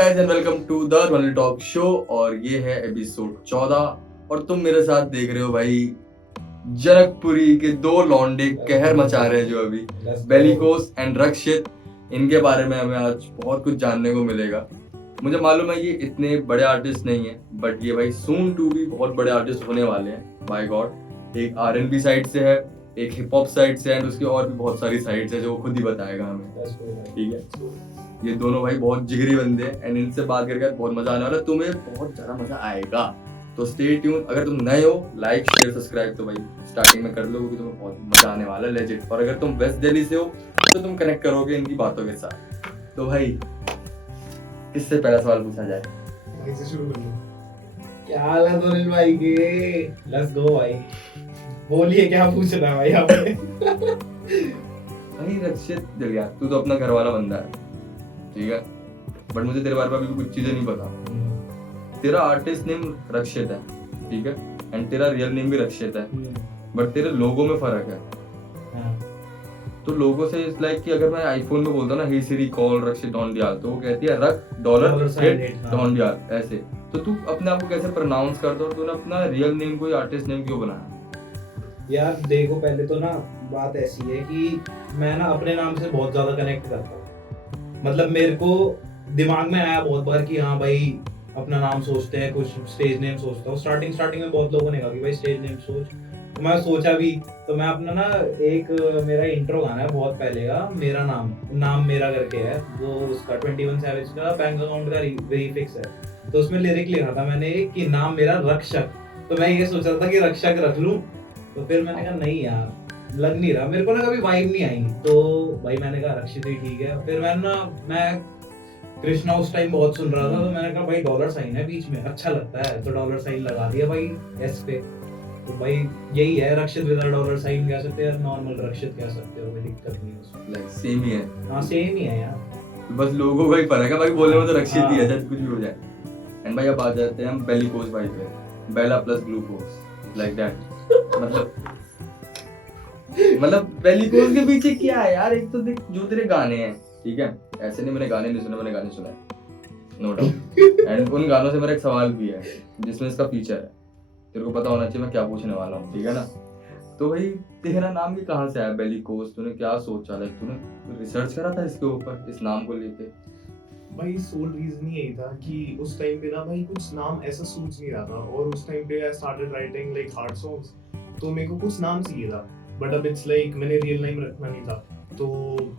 Guys and welcome to the royal talk show और ये है एपिसोड 14 और तुम मेरे साथ देख रहे हो भाई जनकपुरी के दो लौंडे कहर मचा रहे हैं जो अभी बेलिकोस एंड रक्षित। इनके बारे में हमें आज बहुत कुछ जानने को मिलेगा। मुझे मालूम है ये इतने बड़े आर्टिस्ट नहीं है बट ये भाई सून टू भी बहुत बड़े आर्टिस्ट होने वाले हैं बाय गॉड। एक R&B साइड से है, एक हिप हॉप साइड से एंड उसकी और भी बहुत सारी साइड्स है जो वो खुद ही बताएगा हमें। ठीक है, ये दोनों भाई बहुत जिगरी बंदे हैं एंड इनसे बात करके बहुत मजा आने वाला है, तुम्हें बहुत ज्यादा मजा आएगा। तो स्टे ट्यून। अगर तुम नए हो लाइक शेयर सब्सक्राइब तो भाई स्टार्टिंग में कर लो क्योंकि तुम्हें बहुत मजा आने वाला है लेजिट। और अगर तुम वेस्ट दिल्ली से हो तो तुम कनेक्ट करोगे इनकी बातों के साथ। तो भाई किससे पहला सवाल पूछा जाए? कैसे शुरू कर लो? क्या हाल है दोनिल भाई के? लेट्स गो भाई, बोलिए क्या पूछना है भाई आपने? भाई रक्षित दिलिया, तू तो अपना घर वाला बंदा है, ठीक है, बट मुझे तेरे बारे में अभी कुछ चीजें नहीं पता। तेरा आर्टिस्ट नेम रक्षित है, ठीक है, एंड तेरा रियल नेम भी रक्षित है, बट तेरे लोगो में फर्क है। तो लोगो से इट्स लाइक कि अगर मैं आईफोन में बोलता ना हे सिरी कॉल रक्षित डॉनडियाल तो वो कहती है रख डॉलर हिट डॉनडियाल ऐसे। तो तू अपने आप को कैसे प्रोनाउंस करता और तूने अपना रियल नेम कोई आर्टिस्ट नेम क्यों बनाया? यार देखो, पहले तो ना बात ऐसी है कि मैं ना अपने नाम से बहुत ज्यादा कनेक्ट करता हूँ। मतलब मेरे को दिमाग में आया बहुत बार कि हाँ भाई अपना नाम सोचते हैं, कुछ स्टेज नेम सोचता हूँ। स्टार्टिंग में बहुत लोगों ने कहा कि भाई स्टेज नेम सोच, तो मैं सोचा भी। तो मैं अपना ना एक मेरा इंट्रो गाना है बहुत पहले का, मेरा नाम मेरा करके है, वो उसका 21 सैवेज का बैंक अकाउंट का वेरी फिक्स है। तो उसमें लिरिक लिखा था मैंने कि नाम मेरा रक्षक। तो मैं ये सोच रहा था कि रक्षक रख लूं, तो फिर मैंने कहा नहीं यार लग नहीं रहा, मेरे को ना कभी वाइब नहीं आई। तो भाई मैंने कहा रक्षित ही ठीक है। फिर मैं कृष्णा उस टाइम बहुत सुन रहा था, तो मैंने कहा भाई डॉलर साइन है बीच में, अच्छा लगता है, तो डॉलर साइन लगा दिया भाई एस पे। तो भाई यही है, रक्षित विद डॉलर साइन कह सकते हैं, नॉर्मल रक्षित कह सकते हो, कोई दिक्कत नहीं है उसमें। लाइक सेम ही है। हाँ सेम ही है यार, बस लोगों का ही फर्क है भाई, बोलने में तो रक्षित ही है, चाहे कुछ भी हो जाए। एंड भाई अब आ जाते हैं हम बेलिकोस भाई पे, बेला प्लस ग्लूकोस लाइक दैट। मतलब बेलिकोस के पीछे क्या है यार? एक तो देख जो तेरे गाने हैं, ठीक है, ऐसे नहीं मैंने गाने नहीं सुने, मैंने गाने सुने नो डाउट। एंड उन गानों से मेरा एक सवाल भी है जिसमें इसका फीचर है, तेरे को पता होना चाहिए मैं क्या पूछने वाला हूँ, ठीक है ना? तो भाई तेरा नाम ये कहाँ से आया बेलिकोस? तूने क्या सोचा, लाइक तूने रिसर्च करा था इसके ऊपर, इस नाम को लेके? भाई सोल रीजन ही यही था कि उस टाइम पे ना भाई कुछ नाम ऐसा सूझ नहीं रहा था, और उस टाइम पे आई started writing like hard songs, तो मेरे को कुछ नाम चाहिए था। बट अब इट्स लाइक मैंने रियल नेम रखना नहीं था, तो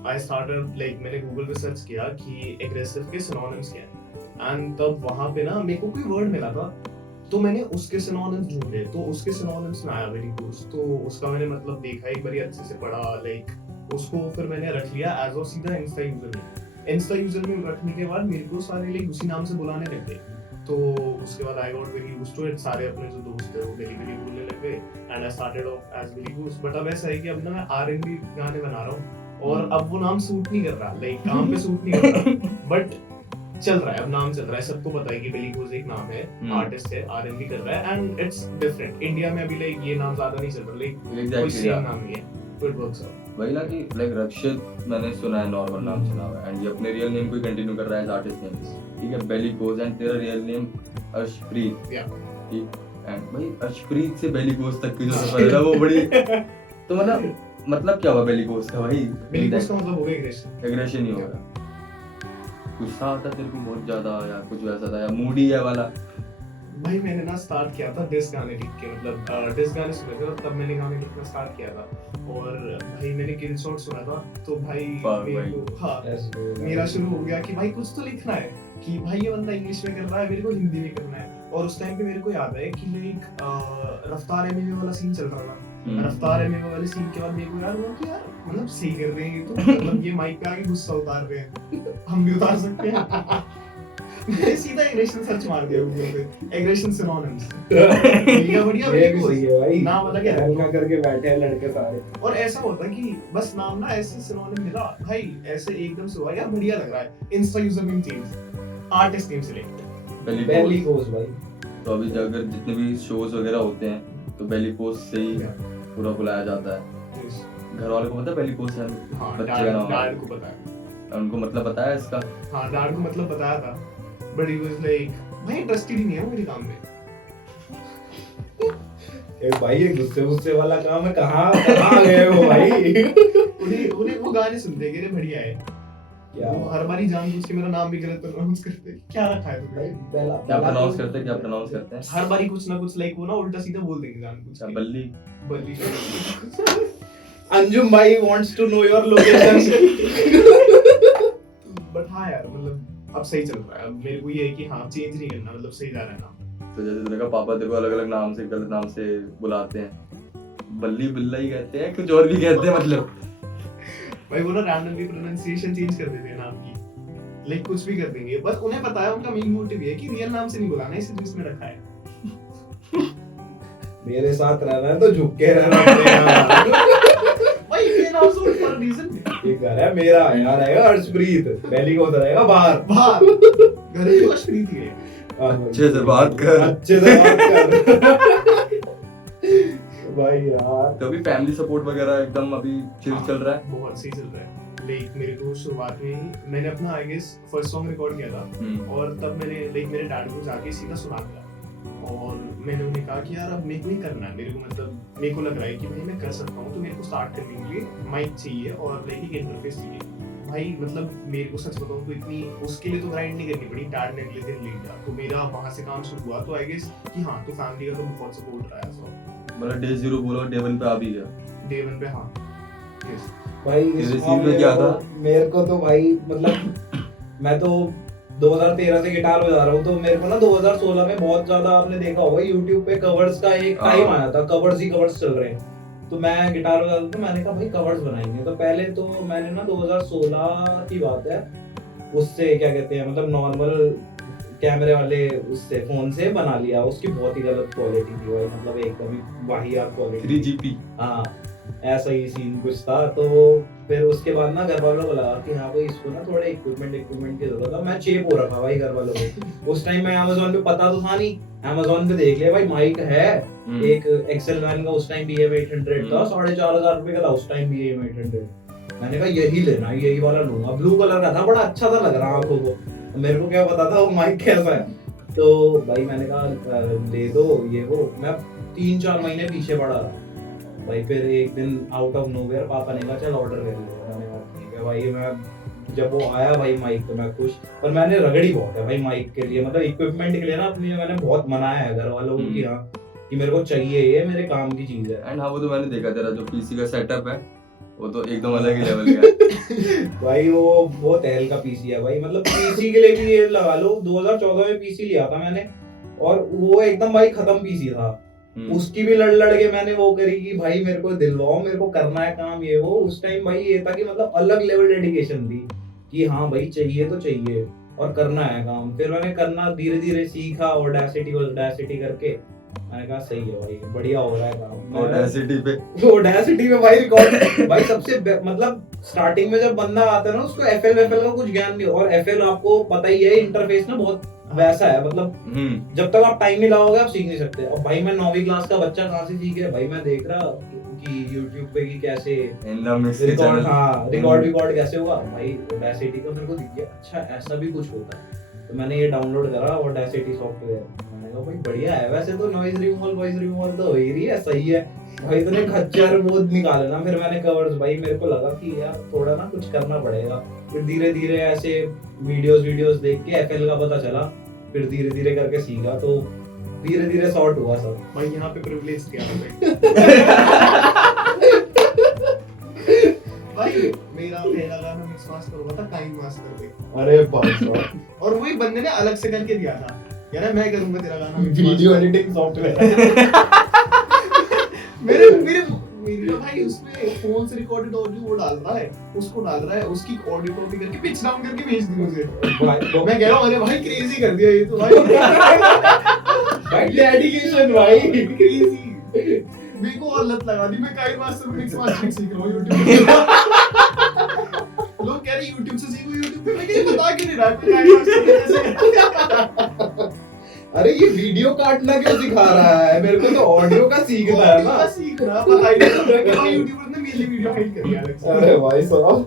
आई स्टार्टेड लाइक मैंने गूगल पे सर्च किया कि एग्रेसिव के सिनोनिम्स क्या हैं, एंड तब वहां पे ना मेरे को कोई वर्ड मिला था, तो मैंने उसके सिनोनिम्स ढूंढे, तो उसके सिनोनिम्स में आया बेलिकोस। तो उसका मैंने मतलब देखा, एक बार अच्छे से पढ़ा, लाइक उसको फिर मैंने रख लिया एज ऑफ सीधा इंस्टा यूजर में रखने के बाद मेरे को सारे लोग उसी नाम से बुलाने लग गए। तो उसके बाद I got very used to it, सारे अपने जो दोस्त थे वो बेली बोलने लग गए, and I started off as Bellicose. But अब ऐसा है कि अब ना मैं R&B गाने बना रहा हूँ और अब वो नाम सूट नहीं कर रहा, लाइक काम पे सूट नहीं कर रहा, बट चल रहा है, अब नाम चल रहा है, सबको पता है कि बेलिकोस एक नाम है, आर्टिस्ट है, R&B कर रहा है, एंड इट्स डिफरेंट। इंडिया में अभी लाइक ये नाम ज्यादा नहीं चल रहा, लाइक कोई सेम नाम नहीं है, तो इट वर्क्स आउट। वही ना कि लाइक रक्षित मैंने सुना है, नॉर्मल नाम सुना हुआ है, एंड ये अपने रियल नेम को ही कंटिन्यू कर रहा है एज आर्टिस्ट नेम, ठीक है, बेलिकोस। एंड तेरा रियल नेम अर्शप्रीत, ठीक, एंड भाई अर्शप्रीत से बेलिकोस तक की जो सफर है वो बड़ी तो मतलब क्या हुआ बेलिकोस का भाई? बेलिकोस का मतलब हो गया एग्रेशन ही होगा, गुस्सा आता तेरे को बहुत ज्यादा या कुछ वैसा था, या मूडी है वाला? भाई मैंने ना स्टार्ट किया था डिस गाने लिख के, मतलब डिस गाने सुने थे तब मैंने गाने लिखना स्टार्ट किया था, और भाई मैंने किल शॉट सुना था, तो भाई मेरा शुरू हो गया कि भाई कुछ तो लिखना है, कि भाई ये बंदा इंग्लिश में कर रहा है, मेरे को हिंदी में करना है। और उस टाइम पे मेरे को याद है कि लाइक रफ्तार एमएमए वाला सीन चल रहा था, रफ्तार एमएमए वाले सीन के बाद मेरे को याद हुआ कि यार मतलब सही कर रहे हैं, तो मतलब ये माइक पे आके गुस्सा उतार रहे हैं, हम भी उतार सकते हैं। मैंने सीधा एग्रेशन सर्च मार दिया गूगल पे, एग्रेशन सिनोनिम्स, बढ़िया सही है भाई, नाम अलग है, हल्का करके बैठे हैं लड़के सारे। और ऐसा होता कि बस नाम ना ऐसे सिनोनिम मिला भाई, ऐसे एकदम से हुआ यार बढ़िया लग रहा है, Insta user name change, artist name select bellicose भाई। तो अभी अगर जितने भी शोज वगैरह होते हैं तो बेलिकोस से ही पूरा बुलाया जाता है। घर वालों को पता है बेलिकोस है? हाँ, बच्चे का नाम डैड को पता है, उनको मतलब बताया इसका? हाँ डैड को मतलब बताया था, बट ही वाज लाइक भाई इंटरेस्टेड ही नहीं है वो मेरे काम में। ए भाई ये गुस्से वाला काम है, कहाँ आ गए हो भाई? उन्हें वो गाने सुनते हैं कि अरे बढ़िया है क्या वो हर बारी जानबूझ के मेरा नाम भी गलत प्रोनाउंस करते हैं। क्या रखा है तुमने? क्या प्रोनाउंस करते हैं, क्या प्रोनाउंस करते हैं? हर बारी कुछ ना कुछ लाइक वो ना उल्टा सीधा बोल देंगे जानबूझ अच्छा, के। बल्ली। बल्ली अंजुम भाई wants to know your location. But हाँ यार मतलब अब सही चल रहा है। अब मेरे को ये है कि हाँ चेंज नहीं करना, मतलब सही जा रहा है नाम। तो जैसे तूने कहा पापा तेरे को अलग अलग नाम से, गलत नाम से बुलाते हैं, बल्ली बिल्ला ही कहते हैं, कुछ और भी कहते हैं मतलब? भाई वो ना रैंडमली प्रोनाउंसिएशन चेंज कर देते हैं नाम की, लाइक कुछ भी कर देंगे। बस उन्हें पता है, उनका मेन मोटिव ये है कि रियल नाम से नहीं बुलाना, इसलिए इसमें रखा है। मेरे साथ रहना है तो झुक के रहना पड़ेगा। भाई ये नाम सोच फॉर रीजन ये घर है मेरा, यहाँ रहेगा अर्शप्रीत, पहली को उधर रहेगा बाहर। बाहर घर में तो अश्विनी थी है। अच्छे से बात कर। अच्छे से बात कर। भाई यार तो अभी फैमिली सपोर्ट वगैरह एकदम अभी चिल चल रहा है? बहुत सही चल रहा है। लाइक मेरे को शुरुआत में ही मैंने अपना I guess first song record किया था और तब मैंने लाइक मेरे डैड को जाके सीधा सुना दिया और मैंने उन्हें कहा कि यार अब मेरे को ही करना है, मेरे को मतलब मेरे को लग रहा है कि भाई मैं कर सकता हूँ, तो मेरे को स्टार्ट करने के लिए माइक चाहिए और लाइक एक इंटरफेस चाहिए। भाई मतलब मेरे को सच बताऊं तो इतनी उसके लिए तो ग्राइंड नहीं करनी पड़ी, डैड ने अगले दिन ले लिया तो मेरा वहां से काम शुरू हुआ। तो आई गेस कि हाँ तो फैमिली का तो बहुत सपोर्ट रहा है। सो मतलब डे 0 बोलो, डे 1 पे आ भी गया। डे 1 पे हाँ यस भाई इस तेरे सीन मामले में क्या तो था? मेरे को तो भाई मतलब मैं तो 2013 से गिटार बजा रहा हूँ, तो मेरे को ना 2016 में बहुत ज्यादा आपने देखा होगा YouTube पे कवर्स का एक टाइम आया था, कवर्स ही कवर्स चल रहे हैं। तो मैं गिटार बजा रहा था, मैंने कहा भाई कवर्स बनाएंगे। तो पहले तो मैंने ना 2016 की बात है, उससे क्या कहते हैं मतलब नॉर्मल कैमरे वाले उससे फोन से बना लिया। उसकी बहुत ही गलत क्वालिटी थी भाई, मतलब एकदम ही वाहियात क्वालिटी। 3GP। हाँ ऐसा ही सीन कुछ था। तो फिर उसके बाद ना घर वालों को लगा कि हाँ भाई इसको ना थोड़े इक्विपमेंट की जरूरत है। मैं चेप हो रखा भाई घर वालों को। उस टाइम मैं अमेज़न पे, पता तो था नहीं, अमेज़न पे देख लिया भाई माइक है एक एक्सेल मैन का, उस टाइम BM 800 था, 4,500 रुपए का था उस टाइम BM 800। मैंने कहा यही लेना है, यही वाला लूंगा। ब्लू कलर का था, बड़ा अच्छा था लग रहा आंखों को, मेरे को क्या पता था वो माइक कैसा है। तो भाई मैंने कहा ले दो ये वो। मैं 3-4 महीने पीछे पड़ा रहा भाई। फिर एक दिन आउट ऑफ नोवेयर पापा ने कहा चल ऑर्डर कर लिया। मैंने कहा ठीक है भाई। मैं जब वो आया भाई माइक तो मैं खुश, पर मैंने रगड़ी बहुत है भाई माइक के लिए, मतलब इक्विपमेंट के लिए ना अपनी मैंने बहुत मनाया है घर वालों को कि हाँ कि मेरे को चाहिए, ये मेरे काम की चीज है। एंड हाँ वो तो मैंने देखा, तेरा जो पीसी का सेटअप है वो तो एकदम अलग ही लेवल का है। भाई वो तहल का पीसी है भाई, मतलब पीसी के लिए भी ये लगा लो 2014 में पीसी लिया था मैंने, और वो एकदम भाई खत्म पीसी था। उसकी भी लड़ के मैंने वो करी कि भाई मेरे को दिलवाओ, मेरे को करना है काम ये वो। उस टाइम भाई ये था कि मतलब अलग लेवल डेडिकेशन थी कि हाँ भाई चाहिए तो चाहिए और करना है काम। फिर मैंने करना धीरे धीरे सीखा, ऑडेसिटी करके मैंने कहा सही है भाई, बढ़िया हो रहा है काम। ऑडेसिटी पे भाई रिकॉर्ड भाई सबसे मतलब स्टार्टिंग में जब बंदा आता है ना उसको FL का कुछ ज्ञान नहीं, और FL आपको पता ही है इंटरफेस ना बहुत वैसा है, मतलब जब तक आप टाइम नहीं लगाओगे आप सीख नहीं सकते। और भाई मैं 9वीं क्लास का बच्चा कहाँ से सीखे भाई, मैं देख रहा कि YouTube पे कि कैसे रिकॉर्ड कैसे होगा भाई। ऑडेसिटी का मेरे को दिख गया अच्छा ऐसा भी कुछ होता है, तो मैंने ये डाउनलोड करा ऑडेसिटी सॉफ्टवेयर। मैंने कहा भाई बढ़िया है, वैसे तो नॉइज रिमूवल तो हो ही रही है, सही है भाई। इतने खच्चर वो निकाले ना। फिर मैंने कवर्स भाई, मेरे को लगा कि यार थोड़ा ना कुछ करना पड़ेगा। फिर धीरे धीरे ऐसे वीडियोस देख के FL का पता चला, फिर धीरे धीरे करके सीखा, तो धीरे धीरे सॉर्ट हुआ सब। भाई यहाँ पे प्रिविलेज किया भाई। भाई मेरा पहला गाना मिक्स मास्टर हुआ था काइंड मास्टर पे। अरे बाप और वही बंदे ने अलग से करके दिया था, यार मैं करूंगा तेरा गाना वीडियो एडिटिंग सॉफ्टवेयर। मेरे मेरे भाई उसमें फोन से रिकॉर्डेड ऑडियो वो डाल रहा है, उसको डाल रहा है, उसकी ऑडियो कॉपी करके पिच डाउन करके भेज दी मुझे। मैं कह रहा हूं अरे भाई क्रेजी कर दिया ये तो भाई। भाई डेडिकेशन भाई क्रेजी। मेरे को और लत लगा दी, मैं काइंड मास्टर मिक्स मास्टरिंग सीख रहा हूं YouTube पे। लोग कह रहे YouTube से सीखो, YouTube पे मैं कहीं बता क्यों नहीं रहा काइंड मास्टर। अरे ये वीडियो काटना क्यों सिखा रहा है, मेरे को तो ऑडियो का सीखना है ना। सीख रहा पता ही नहीं, यूट्यूबर ने मेरी वीडियो हाइड कर दिया अलग से। अरे भाई साहब।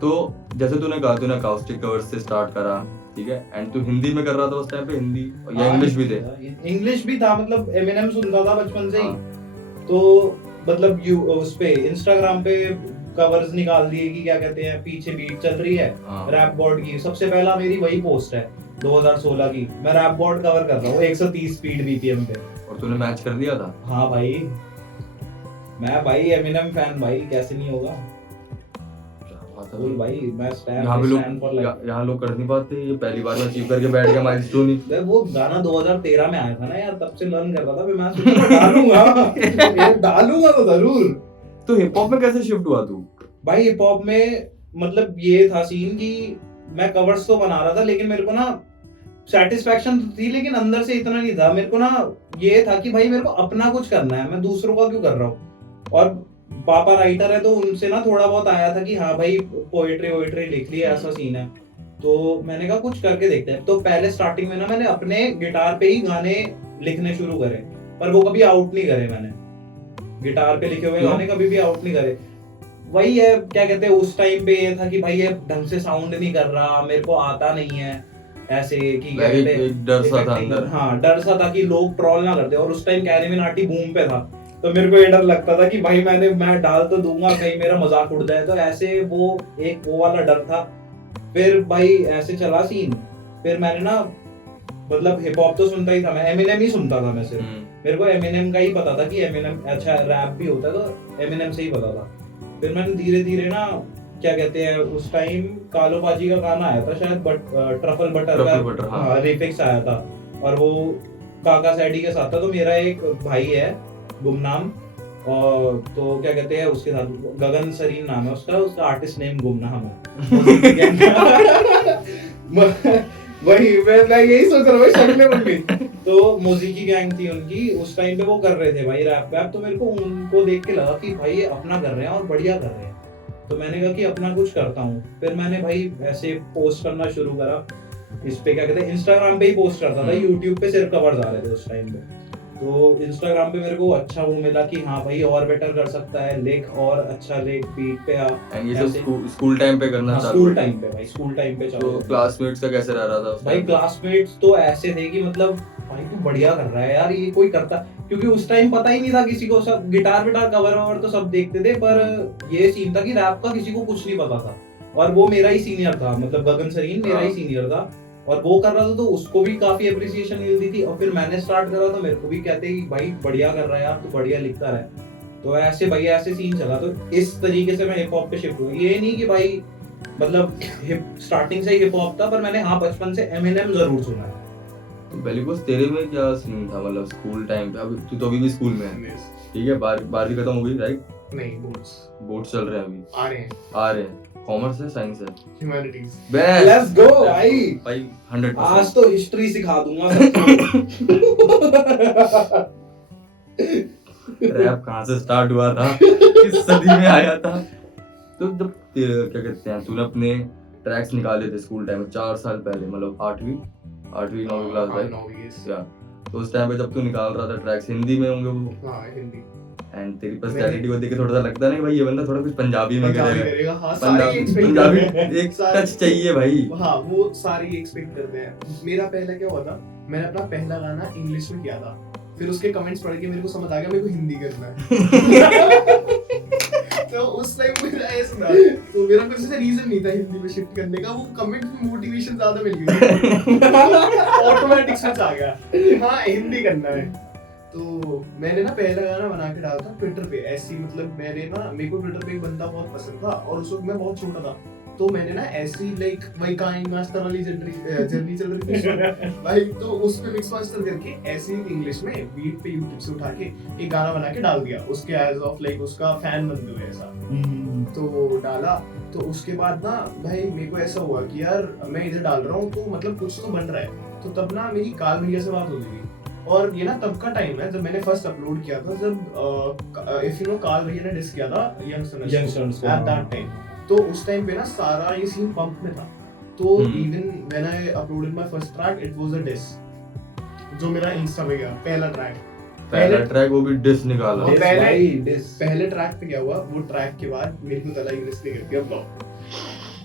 तो जैसे तूने कहा तूने अकाउस्टिक कवर्स से स्टार्ट करा, ठीक है, एंड तू हिंदी में कर रहा था उस टाइम पे, हिंदी या इंग्लिश भी थे? इंग्लिश भी था, मतलब एमिनेम सुनता था बचपन से ही। हाँ। तो मतलब उस पे इंस्टाग्राम पे कवर्स निकाल दिए कि क्या कहते हैं, पीछे बीट चल रही है हाँ। रैप बोर्ड की। सबसे पहला मेरी वही पोस्ट है 2016 की, मैं रैप बोर्ड कवर कर रहा हूँ 130 स्पीड बीपीएम पे। और तूने मैच कर दिया था? हाँ भाई, मैं भाई एमिनेम फैन भाई, कैसे नहीं होगा। क्या बात है बोल भाई, मैं यहाँ पे स्टैंड फॉर लोग, लाइफ। यहाँ लोग कर नहीं पाते, ये पहली बार में अचीव करके बैठ गया माइलस्टोन ही। वो गाना 2013 में आया था ना यार, तब से लर्न कर रहा था, फिर मैं सोचा मैं डालूंगा ये डालूंगा तो जरूर। तो हिप हॉप में कैसे शिफ्ट हुआ तू? भाई हिप हॉप में मतलब ये था सीन कि मैं कवर्स तो बना रहा था, लेकिन मेरे को ना सेटिस्फेक्शन तो थी, लेकिन अंदर से इतना नहीं था। मेरे को ना ये था कि भाई मेरे को अपना कुछ करना है, मैं दूसरों का क्यों कर रहा हूँ। और पापा राइटर है, तो उनसे ना थोड़ा बहुत आया था कि हाँ भाई पोएट्री वोएट्री लिख ली, ऐसा सीन है। तो मैंने कहा कुछ करके देखते हैं। तो पहले स्टार्टिंग में ना मैंने अपने गिटार पे ही गाने लिखने शुरू करे, पर वो कभी आउट नहीं करे मैंने। गिटार पे लिखे हुए क्यों? गाने कभी भी आउट नहीं करे। वही है, क्या कहते हैं, उस टाइम पे ये था कि भाई ये ढंग से साउंड नहीं कर रहा, मेरे को आता नहीं है ऐसे कि क्या कहते हैं, एक डर सा था effecting। अंदर। हाँ, डर सा था कि लोग ट्रोल ना करते। और उस टाइम कैरी मिनाटी बूम पे था, तो मेरे को ये डर लगता था कि भाई मैं डाल तो दूंगा, कहीं मेरा मजाक उड़ जाए। तो ऐसे वो वाला डर था। फिर भाई ऐसे चला सीन। फिर मैंने ना मतलब हिप हॉप तो सुनता ही था मैं, एमिनेम ही सुनता था मैं सिर्फ। मेरे को एमिनेम का ही पता था कि एमिनेम अच्छा रैप भी होता है, तो एमिनेम से ही पता था। फिर मैंने धीरे धीरे ना, क्या कहते हैं, उस टाइम कालो बाजी का गाना आया था शायद, ट्रफल बटर का हाँ। रिमिक्स आया था, और वो काका सैडी के साथ था। तो मेरा एक भाई है गुमनाम, और तो क्या कहते हैं उसके साथ, गगन सरीन नाम है उसका आर्टिस्ट नेम गुमनाम है। वही मैं यही सोच रहा हूँ, शक्लें बन गई। तो मोज़िकी गैंग थी उनकी, उस टाइम पे वो कर रहे थे भाई रैप वैप। तो मेरे को उनको देख के लगा कि भाई ये अपना कर रहे हैं और बढ़िया कर रहे हैं। तो मैंने कहा कि अपना कुछ करता हूँ। फिर मैंने भाई ऐसे पोस्ट करना शुरू करा इस पे, क्या कहते हैं, इंस्टाग्राम पे ही पोस्ट करता था, यूट्यूब पे सिर्फ कवर्स आ रहे थे उस टाइम पे। तो इंस्टाग्राम पे मेरे को अच्छा वो मिला कि हाँ भाई और बेटर कर सकता है, लिख और अच्छा लिख, बीट पे आ। एंड ये सब स्कूल टाइम पे करना चालू? स्कूल टाइम पे भाई, स्कूल टाइम पे तो क्लासमेट्स का कैसे रह रहा था भाई? क्लासमेट्स तो ऐसे थे कि मतलब भाई तू बढ़िया कर रहा है यार, ये कोई करता, क्योंकि उस टाइम पता ही नहीं था किसी को। सब गिटार विटार कवर ववर तो सब देखते थे, पर ये सीन था कि रैप का किसी को कुछ नहीं पता था। और वो मेरा ही सीनियर था, मतलब गगन सरीन मेरा ही सीनियर था, और वो कर रहा था, तो उसको भी काफी एप्रिसिएशन मिलती थी। और फिर मैंने स्टार्ट करा तो मेरे को भी कहते कि भाई बढ़िया कर रहा है यार, तू बढ़िया लिखता रहे। तो ऐसे भाई ऐसे सीन चला। तो इस तरीके से मैं हिप हॉप पे शिफ्ट हुआ। ये नहीं कि भाई मतलब स्टार्टिंग से ही हिप हॉप था, पर मैंने हाँ बचपन से एमिनेम जरूर सुना है। तो बेलिकोस तेरे में क्या सीन था, मतलब स्कूल टाइम पे? अभी तू तो अभी भी स्कूल में है, ठीक है, 12वीं खत्म हो गई राइट? नहीं, बोर्ड्स चल रहे हैं अभी, आ रहे हैं। कॉमर्स है, साइंस है, ह्यूमैनिटीज। लेट्स गो भाई, 100%। आज तो हिस्ट्री सिखा दूंगा। रैप कहाँ से स्टार्ट हुआ था, किस सदी में आया था? तो जब क्या कहते हैं, तूने अपने ट्रैक्स निकाले थे स्कूल टाइम में 4 साल पहले, मतलब 8वीं 9वीं क्लास राइट? या तो उस टाइम पे जब तू निकाल रहा था ट्रैक्स, हिंदी में होंगे वो? हाँ, हिंदी। एंड तेरी पर्सनैलिटी को देख के थोड़ा सा लगता नहीं भाई ये बंदा थोड़ा कुछ पंजाबी में करेगा? हाँ, सारे expect पंजाबी करते हैं। एक टच चाहिए भाई। हाँ, वो सारे एक्सपेक्ट करते हैं। मेरा पहला क्या हुआ था, मैंने अपना पहला गाना इंग्लिश में किया था, फिर उसके कमेंट्स पढ़ के मेरे को समझ आ गया मेरे को हिंदी करना है। तो उस टाइम मेरा ऐसा था, तो मेरा कुछ ऐसा रीजन नहीं था हिंदी में शिफ्ट करने का, वो कमेंट में मोटिवेशन ज्यादा मिल गई, ऑटोमेटिक स्विच आ गया कि हाँ हिंदी करना है। तो मैंने ना पहला गाना बना के डाला था ट्विटर पे, ऐसी मतलब मेरे को ट्विटर पे एक बंदा बहुत पसंद था, और उस वक्त मैं बहुत छोटा था। तो मैंने ना ऐसी लाइक वही काइंड मास्टर वाली जर्नी चल रही थी भाई, तो उस पे मिक्स मास्टर करके ऐसे इंग्लिश में बीट पे यूट्यूब से उठा के एक गाना बना के डाल दिया, उसके एज ऑफ लाइक उसका फैन बनते हुए ऐसा। तो डाला, तो उसके बाद ना भाई मेरे को ऐसा हुआ कि यार मैं इधर डाल रहा हूँ तो मतलब कुछ तो बन रहा है। तो तब ना मेरी काल भैया से बात होती थी, और ये ना तब का टाइम है जब मैंने फर्स्ट अपलोड किया था, जब इफ यू नो काल भैया ने डिस किया था यंगस्टर्स एट दैट टाइम। तो उस टाइम पे ना सारा ये सीन पंप में था। तो even when I uploaded my first track it was a diss, जो मेरा इंस्टा पे गया पहला ट्रैक, वो भी डिस निकाला। और पहले ट्रैक पे क्या हुआ, वो ट्रैक के बाद मेरे को गला यूनिवर्सिटी कर दिया ब्लॉक।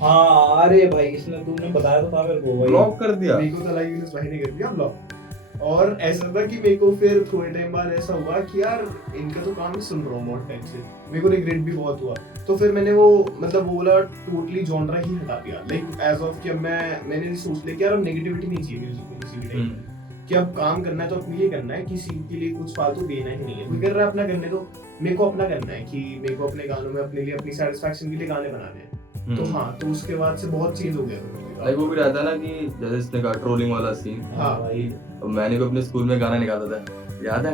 हाँ अरे भाई इसने तुमने बताया तो था मेरे को भाई। ब्लॉक कर दिया। मेरे को तो लगा यूनुस भाई ने कर दिया ब्लॉक। और ऐसा था कि मेरे को फिर थोड़े टाइम बाद ऐसा हुआ कि यार इनका तो काम ही सुन रहा हूँ बहुत टाइम से, मेरे को रिग्रेट भी बहुत हुआ। तो फिर मैंने वो मतलब वो वाला टोटली जॉनरा ही हटा दिया, लाइक एज ऑफ कि अब मैंने सोच लिया कि यार अब नेगेटिविटी नहीं चाहिए म्यूजिक में किसी भी टाइप की, कि अब काम करना है तो अपने लिए करना है, किसी के लिए कुछ फालतू देना ही नहीं है। कोई कर रहा है अपना करने दो, मेरे को अपना करना है कि मेरे को अपने गानों में अपने लिए अपनी सेटिस्फैक्शन के लिए गाने बनाने हैं। तो हाँ, तो उसके बाद से बहुत चेंज हो गया। लाइक वो भी रहता है ना कि जैसे इसने कहा ट्रोलिंग वाला सीन। हाँ भाई तो मैंने भी अपने स्कूल में गाना निकाला था, याद है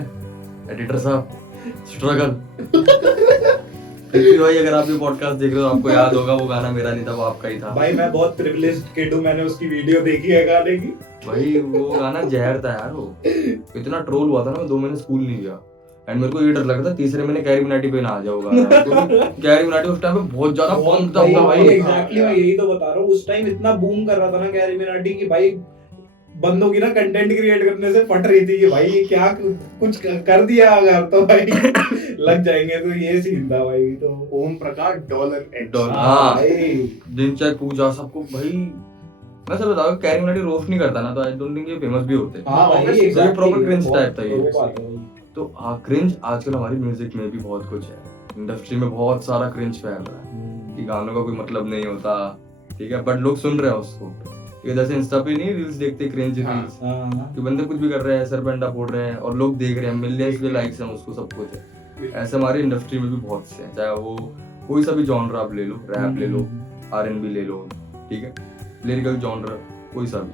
एडिटर साहब, स्ट्रगल। फिर भाई अगर आप ये पॉडकास्ट देख रहे हो आपको याद होगा वो गाना मेरा नहीं था, वो आपका ही था। भाई मैं बहुत प्रिविलेज्ड किड हूँ, मैंने उसकी वीडियो देखी है गाने की। भाई वो गाना जहर था यार, वो इतना ट्रोल हुआ था ना, मैं 2 महीने स्कूल नहीं गया। एंड मेरे को ये डर लग रहा था तीसरे महीने कैरी मिनाटी पे ना आ जाऊंगा, क्योंकि कैरी मिनाटी उस टाइम पे बहुत ज्यादा पंप था भाई। एग्जैक्टली मैं यही तो बता रहा हूँ, उस टाइम इतना बूम कर रहा था ना कैरी मिनाटी की भाई, बंदों की ना कंटेंट क्रिएट करने से फट रही थी कि भाई ये क्या कुछ कर दिया अगर तो भाई लग जाएंगे। तो ये सीन था भाई। तो ओम प्रकाश $, हाँ भाई दिन चाहे पूजा सबको भाई। मैं सर बताऊं कैरी मिनाटी रोस्ट नहीं करता ना, तो आई डोंट थिंक ये फेमस भी होते। हाँ भाई ये exactly, proper cringe बहुत- type था ये। वो बात है भाई। तो हाँ क्रिंज आजकल हमारी म्यूजिक में भी बहुत कुछ है, इंडस्ट्री में बहुत सारा क्रिंज फैल रहा है कि गानों का कोई मतलब नहीं होता, ठीक है, बट लोग सुन रहे हैं उसको। ठीक है, जैसे इंस्टा पे नहीं रील्स देखते क्रिंज रील्स, हाँ कि बंदे कुछ भी कर रहे हैं, सर पे अंडा फोड़ रहे हैं और लोग देख रहे हैं, मिलियंस के लाइक्स हैं उसको, सब कुछ है। ऐसे हमारी इंडस्ट्री में भी बहुत से हैं, चाहे वो कोई सा भी जॉनर आप ले लो, रैप ले लो, R&B ले लो, ठीक है, लिरिकल जॉनर कोई सा भी।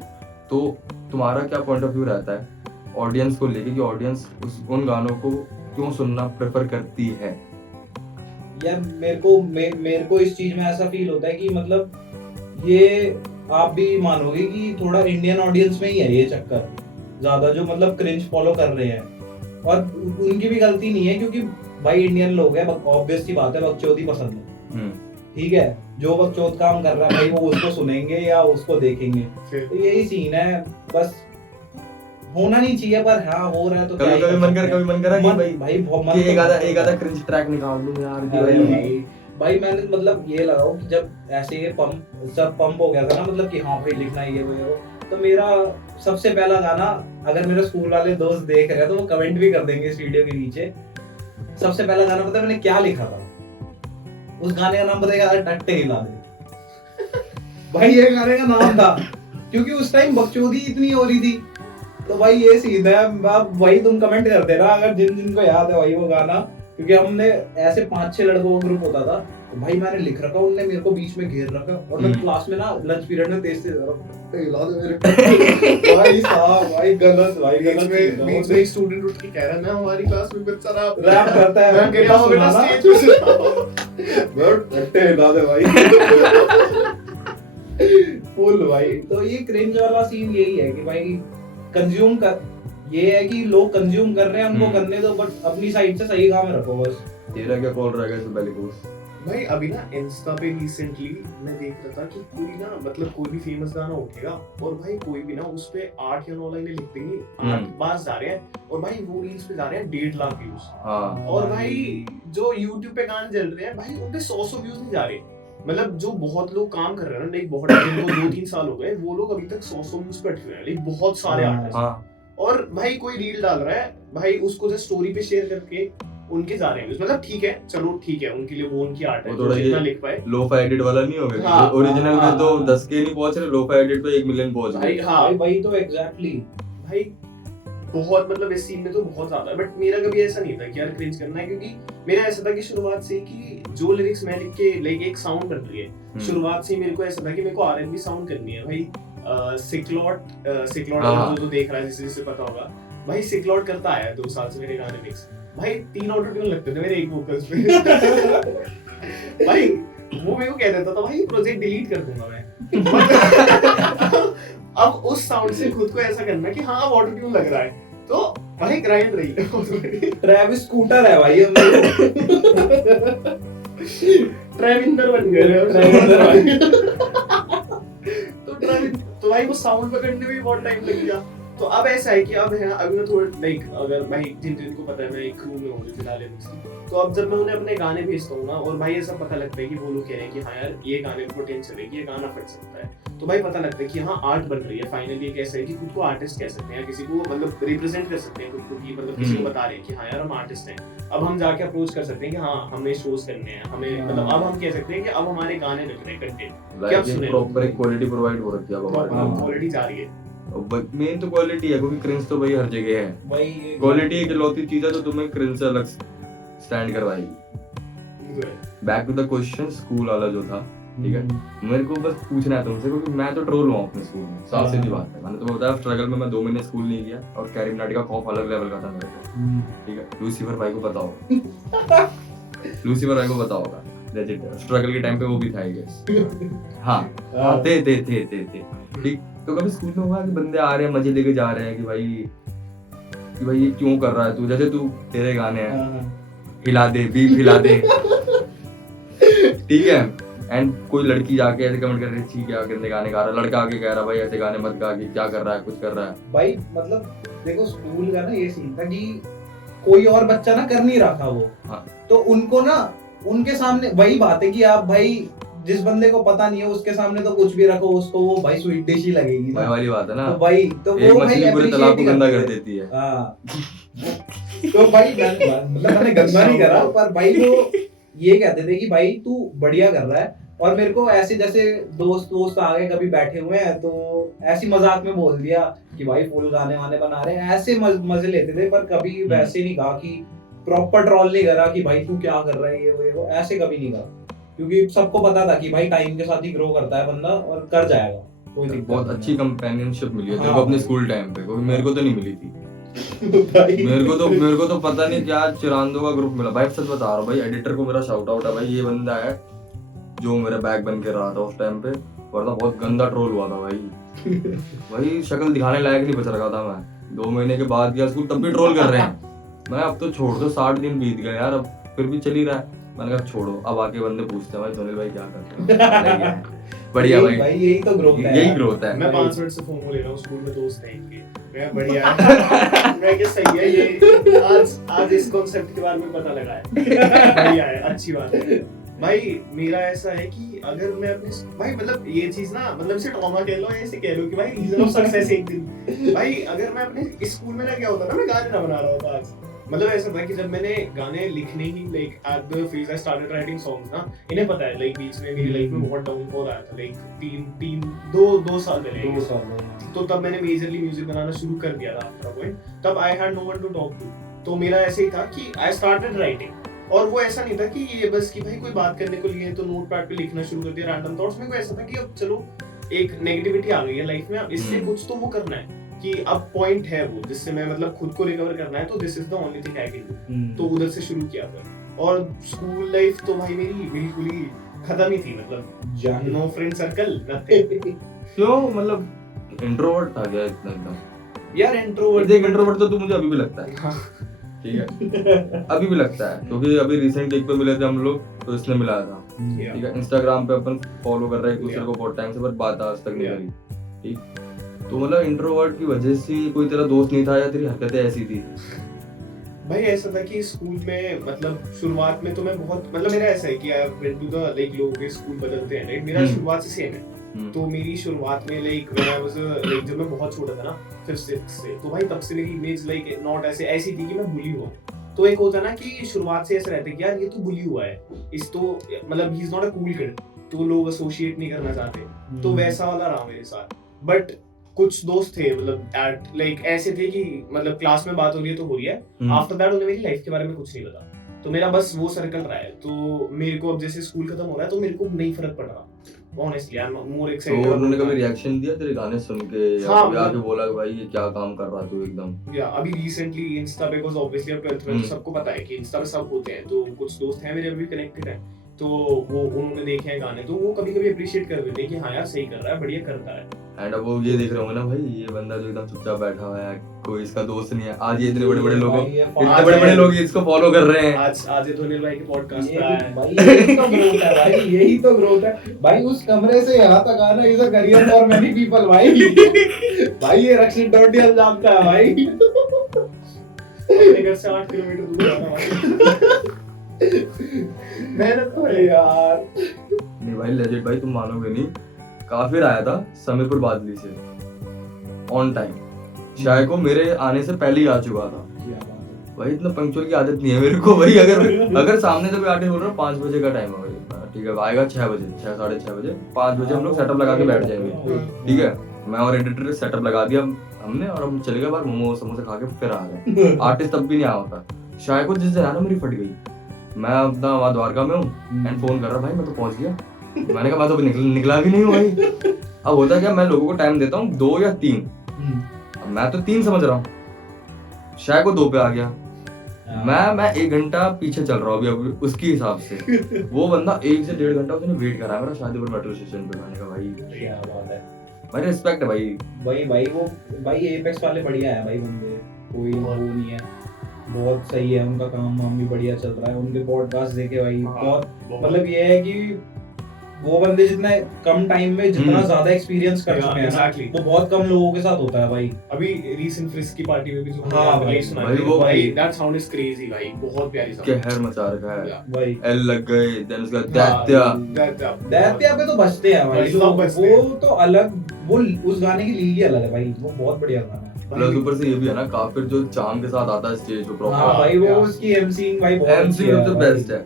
तो तुम्हारा क्या पॉइंट ऑफ व्यू रहता है ऑडियंस को लेके, कि ऑडियंस उन गानों को क्यों सुनना प्रेफर करती है? यार मेरे को इस चीज में ऐसा फील होता है कि मतलब ये आप भी मानोगे कि थोड़ा इंडियन ऑडियंस में ही है ये चक्कर ज्यादा, जो मतलब क्रिंज फॉलो कर रहे हैं। और उनकी भी गलती नहीं है, क्योंकि भाई इंडियन लोग हैं, ऑब्वियस सी बात है, बकचोदी पसंद है, ठीक है, जो बकचोद काम कर रहा है भाई वो उसको सुनेंगे या उसको देखेंगे। तो यही सीन है, बस होना नहीं चाहिए, पर हाँ हो रहा है तो कभी कभी मन करा कि भाई बहुत कि एक आधा क्रिंज ट्रैक निकाल दूं यार कि भाई मैंने मतलब ये लगाओ कि जब ऐसे ये पंप हो गया था ना, मतलब कि हाँ भाई लिखना ये वो, तो मेरा सबसे पहला गाना, अगर मेरे स्कूल वाले दोस्त देख रहे हैं तो वो कमेंट भी कर देंगे इस वीडियो के नीचे, सबसे पहला गाना पता है मैंने क्या लिखा था? उस गाने का नाम बताएगा, टट्टे हिला दे। भाई ये गाने का नाम था, क्योंकि उस टाइम बकचोदी इतनी हो रही थी। तो भाई ये सीधा है, अब वही तुम कमेंट कर देना अगर जिनको याद है भाई वो गाना, क्योंकि हमने ऐसे 5-6 लड़कों का ग्रुप होता था, तो भाई मैंने लिख रखा, उनने मेरे को बीच में घेर रखा, और मैं क्लास में ना लंच पीरियड में तेज हिला दे मेरे भाई साहब, भाई गलत बीच में एक स्टूडेंट उठ के कह रहा है मैं हमारी क्लास में बच्चा रैप करता है, मैं कह रहा हूं बेटा स्टेज पे से टट्टे हिला दे भाई फुल भाई। तो ये क्रिंज वाला सीन यही है कि भाई कंज्यूम कर, ये है कि लोग कंज्यूम कर रहे हैं, उनको करने दो, बट अपनी साइड से सही काम रखो बस। तेरा क्या कॉल रहेगा इस बेलिकोस? भाई अभी ना इंस्टा पे रिसेंटली मैं देख रहा था कि कोई ना मतलब कोई भी फेमस गाना उठेगा और भाई कोई भी ना उस पे 8 या 9 लाइनें लिख देंगे, 8 बार जा रहे हैं और भाई वो रील्स पे जा रहे हैं 1.5 लाख व्यूज। हाँ और भाई जो YouTube पे गाने चल रहे हैं भाई उनपे 100 व्यूज नहीं जा रहे, मतलब जो बहुत लोग काम कर रहे हैं ना, लाइक बहुत जिनको 2-3 साल हो गए, वो लोग अभी तक 100 व्यूज पे अटके हुए हैं, लाइक बहुत सारे आर्टिस्ट। हाँ और भाई कोई रील डाल रहा है भाई उसको जस्ट स्टोरी पे शेयर करके उनके जा रहे हैं, मतलब ठीक है, चलो ठीक है, उनके लिए वो उनकी आर्ट है, थोड़ा जितना लिख पाए। लो-फाई एडिट वाला नहीं होगा, हाँ, ओरिजिनल हाँ, में तो हाँ, 10K नहीं पहुंच रहे, लो-फाई एडिट पे 1 मिलियन पहुंच भाई गए। हाँ भाई तो एग्जैक्टली भाई बहुत मतलब इस सीन में तो बहुत ज्यादा है, बट मेरा कभी ऐसा नहीं था कि यार क्रिंज करना है, क्योंकि मेरा ऐसा था कि शुरुआत से कि जो लिरिक्स मैं लिख के लाइक एक साउंड बन रही है, शुरुआत से मेरे को ऐसा था कि मेरे को R&B साउंड करनी है भाई। सिकलॉट जो देख रहा है जिसे पता होगा भाई, सिकलॉट करता आया 2 साल से मेरे गाने मिक्स, भाई 3 ऑटो ट्यून लगते थे मेरे एक वोकल्स पे भाई वो मेरे को कह देता था भाई प्रोजेक्ट डिलीट कर दूंगा मैं अब उस साउंड से खुद को ऐसा करना कि हाँ अब ऑटो ट्यून लग रहा है, तो भाई ग्राइंड रही ट्रैविस स्कूटर है भाई हम ट्रेविंदर बन गए तो भाई वो साउंड पकड़ने में भी बहुत टाइम लग गया। तो अब ऐसा है कि अब है अभी मैं थोड़ा लाइक अगर भाई जिनको पता है मैं एक क्रू में हूँ जो फिलहाल तो अब जब मैं उन्हें अपने गाने भेजता हूँ ना और भाई ऐसा पता लगता है कि वो लोग कह रहे हैं कि हाँ यार ये गाने में पोटेंशियल है कि ये गाना फट सकता है, तो भाई पता लगता है कि हाँ आर्ट बन रही है फाइनली। एक ऐसा है कि खुद को आर्टिस्ट कह सकते हैं, किसी को मतलब रिप्रेजेंट कर सकते हैं खुद को कि मतलब किसी को बता रहे हैं कि हाँ यार हम आर्टिस्ट हैं। अब हम जाके अप्रोच कर सकते हैं कि हाँ हमें शोज करने हैं, हमें मतलब अब हम कह सकते हैं कि अब हमारे गाने लग रहे हैं कंटेंट क्या सुने प्रॉपर एक क्वालिटी प्रोवाइड हो रखी है अब हमारे क्वालिटी जा रही है। मेन तो क्वालिटी है, क्योंकि क्रिंज तो भाई हर जगह है। भाई क्वालिटी एक इकलौती चीज है जो तुम्हें क्रिंज से अलग स्टैंड करवाएगी। Back to the question, school वाला जो था, ठीक है, मेरे को बस पूछना है तुमसे, क्योंकि मैं तो ट्रोल हुआ अपने स्कूल में, साफ सीधी बात है। मैंने तो बताया स्ट्रगल में मैं 2 महीने स्कूल नहीं गया और कैरिमिनाटी का खौफ अलग लेवल का था मेरे को, ठीक है। लूसीफर भाई को पता होगा, लूसीफर भाई को पता होगा, लेजेंड स्ट्रगल के टाइम पे वो भी था आई गेस। हाँ थे ठीक। तो कभी स्कूल में हुआ कि बंदे आ रहे हैं मजे लेके जा रहे हैं कि भाई ये क्यों कर रहा है तू, जैसे तू तेरे गाने हैं हिला दे बीप हिला दे, ठीक है, एंड कोई लड़की जाके ऐसे कमेंट कर रही है ठीक है गंदे गाने गा रहा है, लड़का आके कह रहा है भाई ऐसे गाने मत गा, के क्या कर रहा है, कुछ कर रहा है। भाई मतलब देखो स्कूल का ना ये सीन था कि कोई और बच्चा ना कर नहीं रहा था वो, हाँ। तो उनको ना उनके सामने वही बात है कि आप भाई जिस बंदे को पता नहीं है उसके सामने तो कुछ भी रखो, उसको वो भाई स्वीट डिश ही लगेगी ना, वाली बात है ना, तो भाई तो एक वो भाई मछली पूरे तालाब को गंदा कर देती है। हाँ तो भाई मतलब मैंने गंदा नहीं करा, पर भाई वो ये कहते थे कि भाई तू बढ़िया कर रहा है, और मेरे को ऐसे जैसे दोस्त आगे कभी बैठे हुए हैं तो ऐसी मजाक में बोल दिया कि भाई फुल गाने वाने बना रहे हैं, ऐसे मजे लेते थे, पर कभी वैसे नहीं कहा कि प्रॉपर ट्रोल नहीं करा कि भाई तू क्या कर रहा है ये वो ऐसे कभी नहीं कहा, क्योंकि सबको पता था कि भाई टाइम के साथ ही ग्रो करता है बंदा और कर जाएगा, कोई दिक्कत बहुत अच्छी कंपेनियनशिप मिली है तेरे हाँ, को अपने स्कूल टाइम पे, क्योंकि मेरे को तो नहीं मिली थी। भाई मेरे को तो पता नहीं क्या चिरांदों का ग्रुप मिला भाई, सच बता रहा हूँ भाई, एडिटर को मेरा शाउट आउट है भाई, ये बंदा है जो मेरा बैग बन के रहा था उस टाइम पे, वरना बहुत गंदा ट्रोल हुआ था भाई। भाई शक्ल दिखाने लायक नहीं बच रखा था मैं, 2 महीने के बाद गया स्कूल तब भी ट्रोल कर रहे हैं। मैं अब तो छोड़ दो, 60 दिन बीत गए यार, अब फिर भी चल ही रहा है। मैंने कहा छोड़ो, अब आके बंदे पूछते हैं भाई सोनिल भाई क्या करते हो, बढ़िया भाई यही तो ग्रोथ है, यही ग्रोथ है। मैं 5 मिनट से फोन ले रहा हूँ, स्कूल में दोस्त हैं इनके, मैं बढ़िया है। मैं क्या सही है ये, आज इस कॉन्सेप्ट के बारे में पता लगा है, बढ़िया है, अच्छी बात है। भाई मेरा ऐसा है कि अगर मैं अपने भाई मतलब ये चीज ना मतलब इसे ट्रॉमा कह लो, ऐसे कह लो कि भाई रीजन ऑफ सक्सेस एक दिन, भाई अगर मैं अपने स्कूल में ना क्या होता ना, मैं गाने ना बना रहा होता आज, मतलब ऐसा था कि जब मैंने गाने लिखने ही like at the phase I started writing songs ना, इन्हें पता है लाइक बीच में मेरी लाइफ में बहुत डाउनफॉल आया था, लाइक 2 साल पहले, 2 साल तो तब मैंने मेजरली म्यूजिक बनाना शुरू कर दिया था आफ्टर अ पॉइंट, तब I had no one to talk to, तो मेरा ऐसे ही था कि आई स्टार्टेड राइटिंग, और वो ऐसा नहीं था कि ये बस कि भाई कोई बात करने को लिए तो नोटपैड पे लिखना शुरू कर दिया रैंडम थॉट्स में, कोई ऐसा था कि अब चलो एक नेगेटिविटी आ गई है लाइफ में, अब इससे कुछ तो वो करना है कि अब पॉइंट है वो जिससे मैं मतलब खुद को रिकवर करना है, तो this is the only thing I can do, तो उधर से शुरू किया था। और स्कूल लाइफ तो भाई मेरी बिल्कुल ही खत्म ही थी, मतलब नो फ्रेंड सर्कल नथिंग। क्यों, मतलब इंट्रोवर्ट था क्या इतना एकदम? यार इंट्रोवर्ट, देख इंट्रोवर्ट तो तू मुझे अभी भी लगता है, ठीक है, अभी भी लगता है, क्योंकि अभी रिसेंट एक पे मिले थे हम लोग, तो इसने मिलाया था, ठीक है, इंस्टाग्राम पे अपन फॉलो कर रहे हैं एक दूसरे को बहुत टाइम से, पर बात आज तक नहीं करी, ठीक। तो मतलब इंट्रोवर्ट की वजह से कोई तेरा दोस्त नहीं था या तेरी हरकतें ऐसी थी? भाई ऐसा था कि स्कूल में मतलब शुरुआत में तो मैं बहुत मतलब मेरा ऐसा है कि I went to the like लोगों के स्कूल बदलते हैं, लाइक मेरा शुरुआत से सेम है, तो मेरी शुरुआत में like when I was like जब मैं बहुत छोटा था ना 5th 6th से, तो भाई तब से मेरी इमेज लाइक नॉट ऐसी थी कि मैं बुली हुआ, तो एक होता ना कि शुरुआत से ऐसा रहता है कि यार ये तो बुली हुआ है, इस तो मतलब he is not a cool kid, तो लोग एसोसिएट नहीं करना चाहते, तो वैसा वाला रहा मेरे साथ। बट कुछ दोस्त थे मतलब एट लाइक ऐसे थे कि मतलब क्लास में बात हो रही है तो हो रही है, आफ्टर दैट उन्हें मेरी लाइफ के बारे में कुछ नहीं पता, तो मेरा बस वो सर्कल रहा है। तो मेरे को अब जैसे स्कूल खत्म हो रहा है तो मेरे को नहीं फर्क पड़ रहा honestly, I am more excited. और उन्होंने कभी रिएक्शन दिया तेरे गाने सुन के, या हाँ, कभी आके बोला कि भाई ये क्या काम कर रहा तू एकदम? या अभी रिसेंटली इंस्टा पे, बिकॉज़ ऑब्वियसली अब 12th में सबको पता है कि इंस्टा पे सब होते हैं, तो कुछ दोस्त हैं मेरे अभी कनेक्टेड हैं, तो वो उन्होंने देखे हैं गाने, तो वो कभी कभी अप्रिशिएट कर देते हैं कि हाँ यार सही कर रहा है, बढ़िया करता है। एंड अब वो ये देख रहे होंगे ना भाई, ये बंदा जो एकदम चुपचाप बैठा हुआ है, कोई इसका दोस्त नहीं है, आज ये इतने बड़े बड़े लोग, इतने बड़े बड़े लोग इसको फॉलो कर रहे हैं। आज ये धोनी भाई के पॉडकास्ट ये पे आया है। भाई यही तो ग्रोथ है भाई, यही तो ग्रोथ है भाई। उस कमरे से यहाँ तक आना is a career for many people भाई। भाई ये रक्षित डोडियल जानता है भाई। अपने घर से 8 किलोमीटर दूर जाना भाई। मेहनत तो है यार। नहीं भाई लेजेंड भाई, तुम मानोगे नहीं, काफिर आया था समीरपुर बादली से ऑन टाइम, शायद को मेरे आने से पहले ही आ चुका था भाई। इतना पंक्चुअल की आदत नहीं है मेरे को भाई। अगर सामने से कोई आर्टिस्ट बोल रहा है 5 बजे का टाइम है भाई, ठीक है आएगा 6 बजे, 6 साढ़े 6 बजे, 5 बजे हम लोग सेटअप लगा के बैठ जाएंगे, ठीक है। मैं और एडिटर सेटअप लगा दिया हमने, और हम चले गए बाहर मोमो समोसे खा के फिर आ गए। आर्टिस्ट तब भी नहीं आया होता। शायद को जिस दिन आना मेरी फट गई, मैं अपना वहाँ द्वारका में हूँ एंड फोन कर रहा भाई मैं तो पहुंच गया। मैंने कहा मैं तो निकला भी नहीं हूँ भाई। अब होता क्या, मैं लोगों को टाइम देता हूँ 2 या 3, अब मैं तो 3 समझ रहा हूँ, शायद को 2 पे आ गया। मैं 1 घंटा पीछे चल रहा हूँ अभी उसके हिसाब से। वो बंदा 1 से 1.5 घंटा उसने वेट करा मेरा शादीपुर मेट्रो स्टेशन पे। मैंने कहा भाई क्या बात है भाई, रिस्पेक्ट है भाई। भाई वो भाई एपेक्स वाले बढ़िया है भाई बंदे, कोई वो नहीं है, बहुत सही है उनका काम वाम भी बढ़िया चल रहा है। उनके पॉडकास्ट देखे भाई, बहुत मतलब ये है कि वो बंदे जितने कम टाइम में जितना ज्यादा एक्सपीरियंस कर चुके हैं ना, वो बहुत कम लोगों के साथ होता है भाई। अभी रीसेंट फ्रिस्क की पार्टी में भी जो हाँ भाई, सुना भाई वो भाई दैट साउंड इज क्रेजी भाई, बहुत प्यारी साउंड, कहर मचा रखा है भाई एल लग गए, देन उसका दैत्या। दैत्या पे तो बचते हैं भाई, भाई, सब बजते हैं। वो तो अलग, वो उस गाने की लीग ही अलग है भाई, वो बहुत बढ़िया गाना है। प्लस ऊपर से ये भी है ना, काफिर जो चाम के साथ आता है स्टेज पे प्रॉपर। हाँ भाई वो उसकी एमसीइंग भाई बहुत अच्छी एमसिंग है तो भाई। बेस्ट है।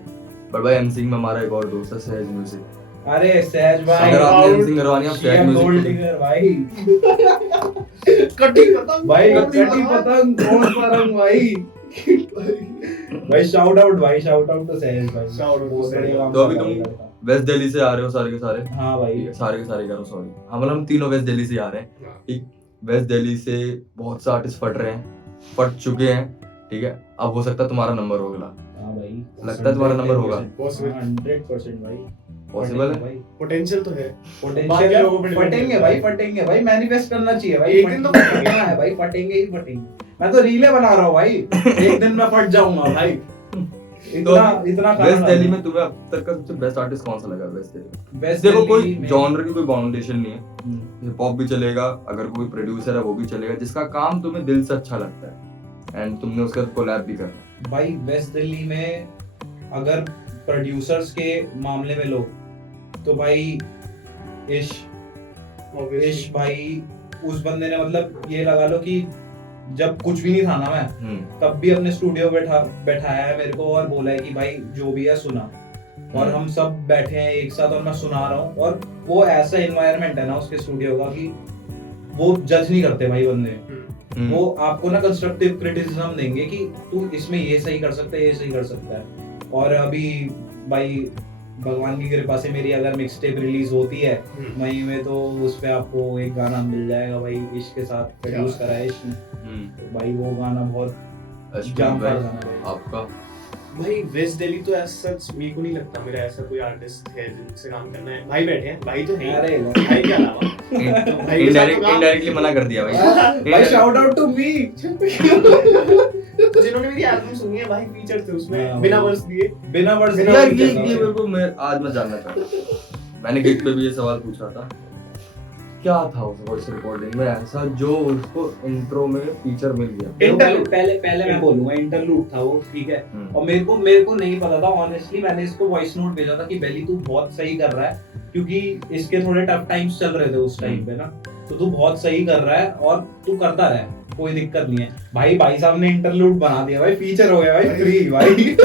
पर भाई एमसिंग में हमारा एक और दोस्त है सहज म्यूजिक। अरे सहज भाई, अगर आपने एमसिंग करवानी है आप सहज गोल्ड म्यूजिक डिगर भाई। कटी पतंग भाई कटी पतंग कौन सा रंग भाई। भाई शाउट आउट तो सहज भाई, Shout out to बहुत सहज। बढ़िया काम तो अभी कर रहा तुम है लड़का। वेस्ट दिल्ली से आ रहे हो सारे के सारे। हाँ भाई सारे के सारे कह रहा हूँ सॉरी, हाँ मतलब हम तीनों वेस्ट दिल्ली से आ रहे हैं, ठीक। वेस्ट दिल्ली से बहुत से आर्टिस्ट फट रहे हैं, फट चुके हैं, ठीक है। अब हो सकता है तुम्हारा नंबर होगा, हाँ भाई लगता है तुम्हारा नंबर होगा। 100% भाई, पॉसिबल है, पोटेंशियल तो है। पोटेंशियल लोगों पे depend फटेंगे भाई, मैनिफेस्ट करना चाहिए भाई। एक दिन तो फटना है भाई, फटेंगे ही फटेंगे। मैं तो रीले बना रहा हूँ भाई, एक दिन मैं फट जाऊंगा भाई। इतना वेस्ट दिल्ली में तुम्हें अब तक का सबसे बेस्ट आर्टिस्ट कौन सा लगा वेस्ट दिल्ली? वेस्ट देखो कोई दिल्ली में- जॉनर की कोई बाउंडेशन नहीं है, हिप हॉप भी चलेगा, अगर कोई प्रोड्यूसर है वो भी चलेगा, जिसका काम तुम्हें दिल से अच्छा लगता है एंड तुमने उसका कोलैब भी करना। भाई वेस्ट दिल्ली में अगर प्रोड्यूसर्स के मामले में लो तो भाई इश भाई, उस बंदे ने मतलब ये लगा लो कि जब कुछ भी नहीं था ना मैं, तब भी अपने स्टूडियो बैठाया है मेरे को और बोला है कि भाई जो भी है सुना, और हम सब बैठे हैं एक साथ और मैं सुना रहा हूँ। और वो ऐसा एनवायरनमेंट है ना उसके स्टूडियो का कि वो जज नहीं करते भाई बंदे, वो आपको ना कंस्ट्रक्टिव क्रिटिसिज्म देंगे कि तू इसमें ये सही कर सकता है, ये सही कर सकता है। और अभी भाई भगवान की कृपा से मेरी अगर मिक्सटेप रिलीज होती है मई में, तो उस पे आपको एक गाना मिल जाएगा भाई, इश्क के साथ प्रोड्यूस करा है इश्क ने। तो भाई वो गाना बहुत जानकार गाना है भाई। आपका भाई वेस्ट दिल्ली तो ऐसा सच मेरे को नहीं लगता मेरा ऐसा कोई आर्टिस्ट है जिनसे काम करना है। भाई बैठे हैं, भाई तो है, अरे भाई के अलावा इनडायरेक्टली मना कर दिया भाई। भाई शाउट आउट टू मी। तो जिन्होंने मेरी एल्बम सुनी है भाई फीचर थे उसमें हाँ, बिना भाई। वर्स दिए। बिना वर्ड यार ये मेरे को आज मैं जानना चाहता हूँ, मैंने गिग पे भी ये सवाल पूछा था, क्या था उस वॉइस रिकॉर्डिंग में ऐसा जो उसको इंट्रो में फीचर मिल गया? Interlude। पहले मैं बोलूंगा इंटरलूड था वो, ठीक है। और मेरे को नहीं पता था ऑनेस्टली, मैंने इसको वॉइस नोट भेजा था कि बेली तू बहुत सही कर रहा है, क्योंकि इसके थोड़े टफ टाइम्स चल रहे थे उस टाइम पे ना, तो तू बहुत सही कर रहा है और तू करता रहे, कोई दिक्कत नहीं है। भाई साहब ने इंटरलूड बना दिया भाई, फीचर हो गया भाई फ्री भाई।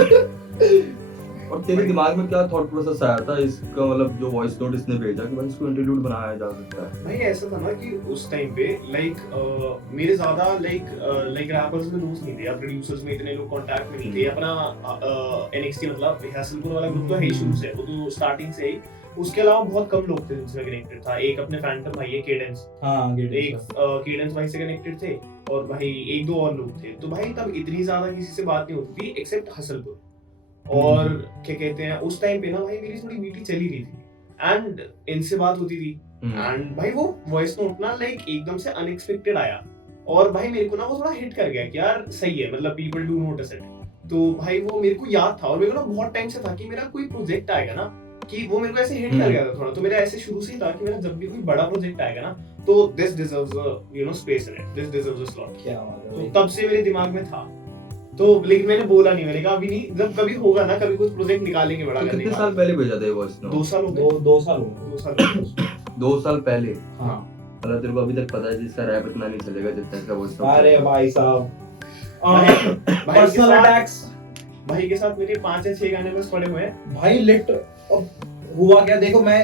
और तेरे दिमाग में क्या थॉट प्रोसेस आया था इसका, मतलब जो वॉइस नोट इसने भेजा कि भाई इसको इंटरव्यूड बनाया जा सकता है? भाई ऐसा था ना कि उस टाइम पे मेरे ज्यादा रैपर्स में दोस्त नहीं थे या प्रोड्यूसर्स में इतने लोग कांटेक्ट में नहीं थे। अपना NXT मतलब हसनपुर वाला ग्रुप तो है ही शुरू से, वो तो स्टार्टिंग से ही। उसके अलावा बहुत कम लोग थे जिनसे कनेक्टेड था। एक अपने फैंटम भाई है केडेंस, एक केडेंस भाई से कनेक्टेड थे, और भाई 1-2 और लोग थे। तो भाई तब इतनी ज्यादा किसी से बात नहीं होती थी एक्सेप्ट हसनपुर। और क्या कहते हैं उस टाइम पे ना भाई मेरी थोड़ी मीठी चली रही थी एंड इनसे बात होती थी एंड भाई वो वॉइस नोट ना लाइक एकदम से अनएक्सपेक्टेड आया और भाई मेरे को ना वो थोड़ा हिट कर गया कि यार सही है मतलब पीपल डू नोटिस इट। तो भाई वो मेरे को याद था और मेरे को ना बहुत टाइम से था कि मेरा कोई प्रोजेक्ट आएगा ना कि वो मेरे को ऐसे हिट कर गया था थोड़ा। तो मेरा ऐसे शुरू से ही था कि मेरा जब भी कोई बड़ा प्रोजेक्ट आएगा ना तो this deserves a space in it, this deserves a slot. क्या बात है तो भाई। तब से मेरे दिमाग में था तो लेकिन मैंने बोला नहीं, मैंने कहा अभी नहीं, जब कभी होगा ना कभी कुछ प्रोजेक्ट निकालेंगे बड़ा तो करने कितने का। साल पहले भेजा था ये वॉइस 2 नोट? साल हो गए। 2 साल हो गए। 2 साल हो गए। 2 साल पहले? हाँ मतलब तेरे को अभी तक पता है जिसका रैप इतना नहीं चलेगा जितना इसका वॉइस नोट। अरे भाई साहब भाई के पर्सनल साथ अटैक्स भाई के साथ मेरे 5 या 6 गाने बस पड़े हुए हैं। भाई लिट हुआ क्या देखो मैं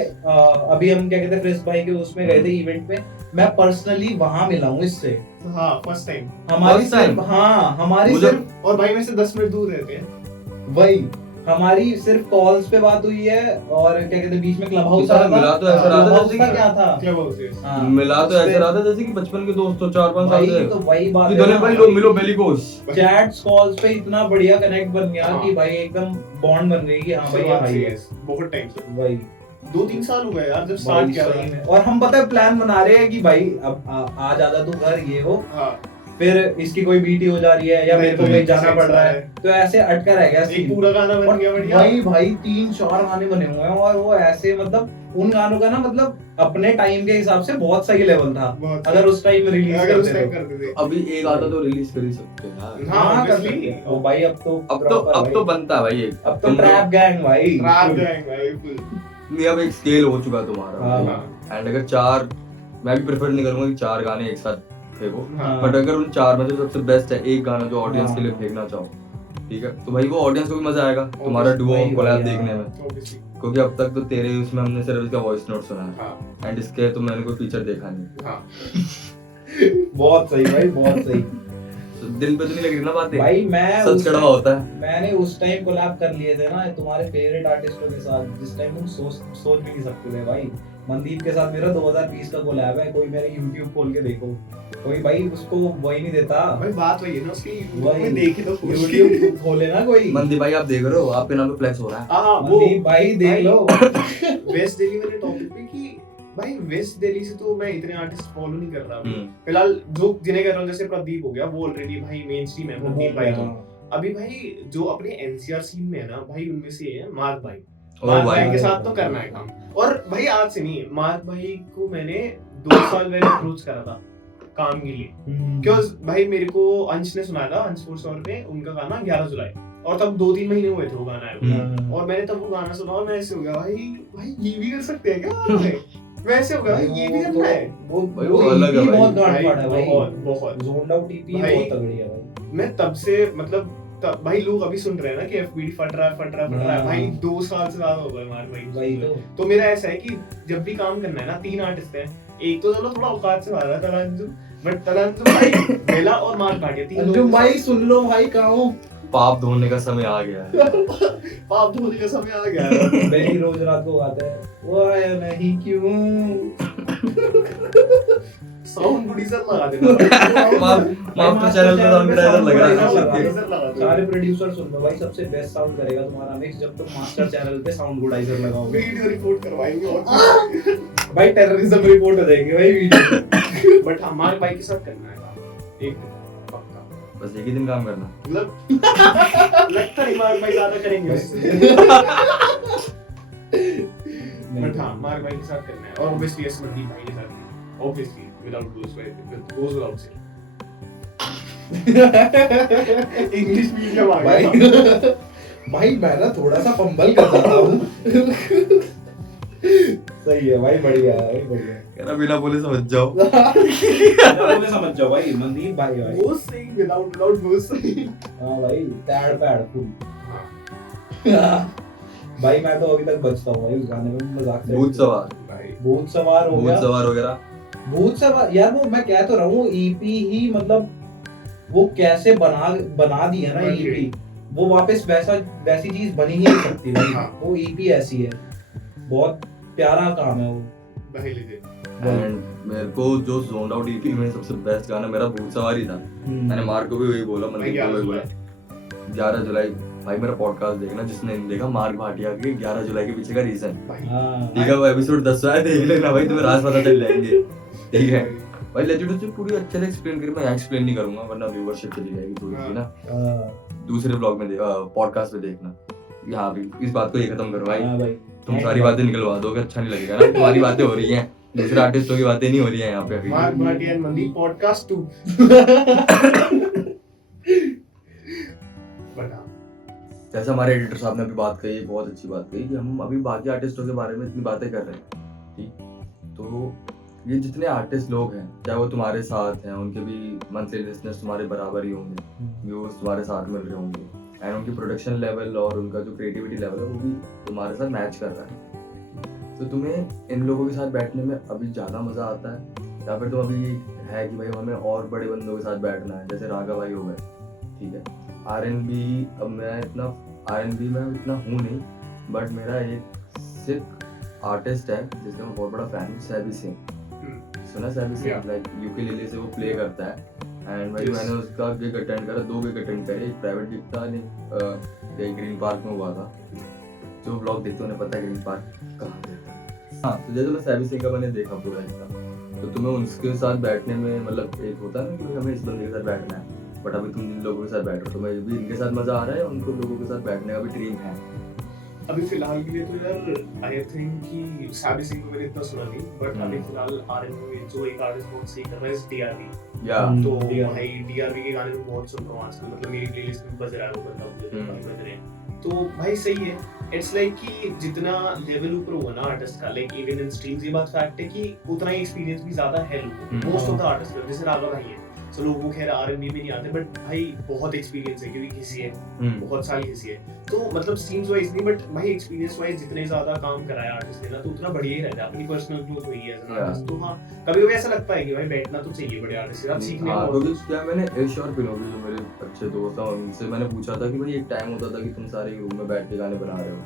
अभी हम क्या कहते हैं प्रेस भाई के उसमें गए थे इवेंट में, मैं पर्सनली वहां मिला हूँ इससे। हाँ फर्स्ट टाइम। हमारी First time? सिर्फ हाँ हमारी मुझे- सिर्फ और भाई मेरे से 10 मिनट दूर रहते हैं। वही हमारी सिर्फ कॉल्स पे बात हुई है और क्या कहते हैं बीच में क्लब हाउस इतना आया मिला था। तो ऐसा रहा था क्लब हाउस जैसे का कि क्या था क्लब हाउस से। हाँ, मिला तो ऐसा उससे- रहा था जैसे कि बचपन के दोस्त तो 4-5 साल भाई से तो वही बात कि है दोनों ना। भाई लोग मिलो बेलिकोस। चैट्स कॉल्स पे इतना बढ़िया कनेक्ट बन गया हाँ। कि भाई एकदम बॉन्ड बन गई कि हाँ भाई ये शुरुआत भाई से है। yes, बहुत टाइम से वही 2-3 साल हो गए यार जब भाई स्टार्ट किया सही था। में। और हम पता है प्लान बना रहे हैं कि भाई अब आ ज्यादा तू घर ये हो, हाँ फिर इसकी कोई बीटी हो जा रही है या मेरे को कहीं जाना पड़ रहा है, तो ऐसे अटका रह गया एक सीन। पूरा गाना बन और गया बढ़िया। वही भाई 3-4 गाने बने हुए हैं और वो ऐसे मतलब उन गानों का ना मतलब अपने टाइम के हिसाब से बहुत सही लेवल था बहुत अगर उस टाइम रिलीज अगर उस करते टाइम तो। करते थे। अभी एक आधा तो रिलीज कर ही सकते हैं यार। हाँ, कर obviously। सकते हैं। वो भाई अब तो अब proper तो भाई। बनता है भाई एक। अब तो तुम ट्रैप गैंग भाई रात full। जाएंगे भाई full। नहीं अब एक स्केल हो चुका है तुम्हारा। हाँ। एंड अगर 4, मैं भी प्रेफर नहीं करूंगा कि 4 गाने एक साथ फेंको, हाँ। बट अगर उन 4 में से सबसे बेस्ट है एक गाना जो ऑडियंस हाँ। के लिए फेंकना चाहो, ठीक है, तो भाई वो ऑडियंस को भी मजा आएगा तुम्हारा Obviously, डुओ वही, कोलैब वही, देखने हाँ। में। Obviously। क्योंकि अब तक तो तेरे उसमें हमने सिर्फ इसका वॉइस नोट सुना है हाँ एंड इसके तो मैंने कोई फीचर देखा नहीं। हाँ बहुत सही भाई बहुत सही। तो दिल पे तो नहीं लग रही ना बातें, भाई मैं सच उस कड़वा टाइम- होता है। मैंने उस टाइम कोलैब कर लिए थे ना तुम्हारे फेवरेट आर्टिस्टों के साथ जिस टाइम तुम सोच भी नहीं सकते थे भाई। मनदीप के साथ मेरा 2020 का कोलैब है, कोई मेरे YouTube खोल के देखो, कोई भाई उसको वही नहीं देता। भाई बात वही है ना उसकी वही। में देखी तो YouTube खोले ना कोई। मंदी भाई आप देख रहे हो आपके नाम पे फ्लैक्स हो रहा है। हाँ वो मनदीप भाई देख लो। वेस्ट दिल्ली वाले टॉपिक पे कि भाई वेस्ट दिल्ली से तो मैं इतने आर्टिस्ट फॉलो नहीं कर रहा अभी फिलहाल। जो जिन्हें कर रहा हूँ जैसे प्रदीप हो गया वो ऑलरेडी भाई मेन स्ट्रीम है प्रदीप भाई। तो अभी भाई जो अपने एनसीआर सीन में है ना भाई उनमें से है मार्क भाई। ओ मार्क भाई भाई के साथ तो करना है काम। और भाई आज से नहीं, मार्क भाई को मैंने 2 साल पहले अप्रोच करा था काम के लिए। क्यों भाई मेरे को अंश ने सुनाया था, अंश फोर्सौर ने उनका गाना 11 जुलाई और तब 2-3 महीने हुए थे वो गाना आया और मैंने तब वो गाना सुना और मैं ऐसे हो गया भाई ये भी कर सकते हैं क्या भाई? वैसे हो गया ये भी करना है। वो भाई वो अलग है EP भाई। बहुत गांड फाड़ है भाई। बहुत बहुत जोन्ड आउट EP भाई। बहुत तगड़ी है भाई। मैं तब से मतलब तब भाई लोग अभी सुन रहे हैं ना कि एफबीडी फट रहा है हाँ। भाई 2 साल से ज्यादा हो गए मार भाई। वही तो। मेरा ऐसा है कि जब भी काम करना है ना 3 आर्टिस्ट हैं, एक तो चलो थोड़ा औकात से बाहर है तलंजुम, बट तलंजुम भाई बेला और मार्क भाटिया 3 अंजुम भाई सुन लो भाई कहाँ हो। पाप धोने का समय आ गया है। पाप धोने का समय आ गया है। बेली रोज रात को गाता है वो आया नहीं क्यों। साउंड प्रोड्यूसर लगा देना। मास्टर चैनल पे साउंड ड्राइवर लग रहा है। प्रोड्यूसर लगा दो। सारे प्रोड्यूसर सुन लो भाई, सबसे बेस्ट साउंड करेगा तुम्हारा मिक्स जब तुम मास्टर चैनल पे साउंड गुडाइजर लगाओगे। वीडियो रिपोर्ट करवाएंगे और भाई टेररिज्म रिपोर्ट हो जाएगी भाई वीडियो। बट हमारे भाई के साथ करना है काम एक पक्का। बस एक ही दिन काम करना। मतलब लगता नहीं मार्क भाई ज्यादा करेंगे बट हाँ मार्क भाई के साथ करना है और ऑब्वियसली एस मनदीप भाई के साथ ऑब्वियसली विदाउट गोज विदाउट से इंग्लिश मीडियम आ भाई गया। भाई मैं ना थोड़ा सा फंबल कर जाता हूँ। सही है भाई बढ़िया है भाई बढ़िया है। कहना बिना बोले समझ जाओ। बोले समझ जाओ भाई मनदीप भाई भाई। वो सही विदाउट गोज सही। हाँ भाई पैड पैड फुल। हाँ भाई मैं तो अभी तक बचता हूँ भाई उस गाने में मजाक से। भूत सवार, भाई भूत सवार हो भूत गया। सवार वगैरह। भूत सवार यार वो मैं कह तो रहा हूँ ईपी ही मतलब वो कैसे बना दी है ना ईपी, वो वापस वैसी चीज बनी ही नहीं सकती भाई। हाँ। वो ईपी ऐसी है, बहुत प्यारा काम है वो। भाई लीजिए एंड मेरे को जो जोन आउट ईपी में सबसे बेस्ट गाना मेरा भूत सवार ही था। मैंने मार्क को भी वही बोला, भाई मंदिर को 11 वही बोला। 11 जुलाई भाई मेरा पॉडकास्ट देखना, जिसने नहीं देखा मार्क भाटिया के 11 जुलाई के पीछे का रीजन, भाई हाँ ठीक है, वो एपिसोड 10 है, देख लेना भाई, तुम्हें राज पता चल जाएंगे, ठीक है भाई। लेजिट उसने पूरी अच्छे से एक्सप्लेन करी, मैं एक्सप्लेन नहीं करूंगा वरना व्यूअरशिप चली जाएगी थोड़ी सी ना, दूसरे ब्लॉग में पॉडकास्ट में देखना। यहाँ भी इस बात को ये खत्म करो भाई, हाँ भाई तुम सारी बातें निकलवा दोगे, अच्छा नहीं लगेगा ना, तुम्हारी बातें हो रही हैं, दूसरे आर्टिस्टों की बातें नहीं हो रही हैं यहाँ पे अभी। Mark Bhatia and Mandeep podcast 2 but हाँ जैसे हमारे एडिटर साहब ने अभी बात कही, बहुत अच्छी बात कही कि हम अभी बाकी आर्टिस्टों के बारे में इतनी बातें कर रहे हैं, ठीक, तो ये जितने आर्टिस्ट लोग हैं, चाहे वो तुम्हारे साथ हैं, उनके भी मंथली लिसनर्स तुम्हारे बराबर ही होंगे, व्यूअर्स तुम्हारे साथ मिल रहे होंगे, एंड उनकी प्रोडक्शन लेवल और उनका जो क्रिएटिविटी लेवल है वो भी तुम्हारे साथ मैच कर रहा है, तो तुम्हें इन लोगों के साथ बैठने में अभी ज़्यादा मज़ा आता है, या फिर तुम अभी है कि भाई हमें और बड़े बंदों के साथ बैठना है, जैसे राघा भाई हो गए, ठीक है, R&B, अब मैं इतना R&B में इतना हूँ नहीं, बट मेरा एक सिख आर्टिस्ट है जिसका मैं बहुत बड़ा फैन हूँ, सैबी सिंह, सुना SEBI Singh, Yeah. Like ukulele से वो प्ले करता है, एंड भाई Yes. मैंने उसका गिग अटेंड करा, 2 गिग अटेंड करे, एक प्राइवेट गिग था, नहीं ग्रीन पार्क में हुआ था, जो ब्लॉग देखते उन्हें पता है ग्रीन पार्क कहाँ रहता है। हाँ, तो जैसे मैं सैबी सिंह का मैंने देखा पूरा इसका, तो तुम्हें उनके साथ बैठने में मतलब एक होता है ना कि हमें इस बंदे के साथ बैठना है, बट अभी तुम जिन लोगों के साथ बैठ रहे हो, तुम्हें भी इनके साथ मजा आ रहा है, उनको लोगों के साथ बैठने का भी ड्रीम है। अभी फिलहाल के लिए तो यार आई थिंक कि सैबी सिंह को मैंने इतना सुना नहीं, बट अभी फिलहाल R&B में जो एक आर्टिस्ट बहुत सही कर रहा है DRV, या तो DRV भाई DRV के गाने मैं बहुत सुन रहा हूँ आजकल, मतलब मेरी प्लेलिस्ट में बज रहा है वो बंदा, मुझे भाई बज रहे हैं, तो भाई सही है। इट्स लाइक कि जितना लेवल ऊपर हुआ ना आर्टिस्ट का, लाइक इवन इन स्ट्रीम्स, ये बात फैक्ट है कि उतना ही एक्सपीरियंस भी ज्यादा है लोगों को, मोस्ट ऑफ द आर्टिस्ट, जैसे राघव भाई है, तो लोग वो खैर R&B में नहीं आते, बट भाई बहुत एक्सपीरियंस है क्योंकि किसी है बहुत साल किसी है, तो मतलब स्ट्रीम्स वाइज नहीं बट भाई एक्सपीरियंस वाइज जितने ज्यादा काम कराया आर्टिस्ट ने ना, तो उतना बढ़िया ही रहता है, अपनी पर्सनल ग्रोथ हुई है एज एन आर्टिस्ट। तो हाँ, कभी कभी ऐसा लगता है कि भाई बैठना तो चाहिए बड़े आर्टिस्ट के साथ, सीखने हाँ, को क्योंकि बहुत क्या मैंने यश और पिनोकी जो मेरे अच्छे दोस्त हैं उनसे मैंने पूछा था कि भाई एक टाइम होता था कि तुम सारे रूम में बैठ के गाने बना रहे हो,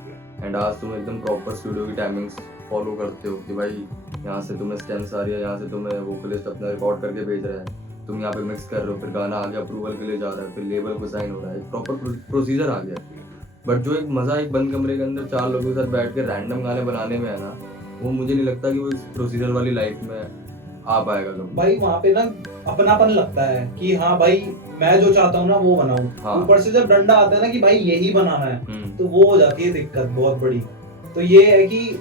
एंड आज तुम एकदम प्रॉपर स्टूडियो की टाइमिंग्स फॉलो करते हो कि भाई यहाँ से तुम्हें स्टेम्स आ रही है, यहाँ से तुम्हें वोकलिस्ट अपना रिकॉर्ड करके भेज रहा है, तुम यहाँ पे मिक्स कर रहे हो, फिर गाना आगे अप्रूवल के लिए जा रहा है, फिर लेबल को साइन हो रहा है, एक प्रॉपर प्रोसीजर आ गया। बट जो एक मजा एक बंद कमरे के अंदर 4 लोगों के साथ बैठ के रैंडम गाने बनाने में है ना, वो मुझे नहीं लगता कि वो इस प्रोसीजर वाली लाइफ में आ पाएगा कभी। भाई वहाँ पे ना अपनापन लगता है कि हाँ भाई मैं जो चाहता हूँ ना वो बनाऊं, हाँ। ऊपर से जब डंडा आता है ना कि भाई यही बनाना है, हम्म, तो वो हो जाती है दिक्कत बहुत बड़ी। तो ये है कि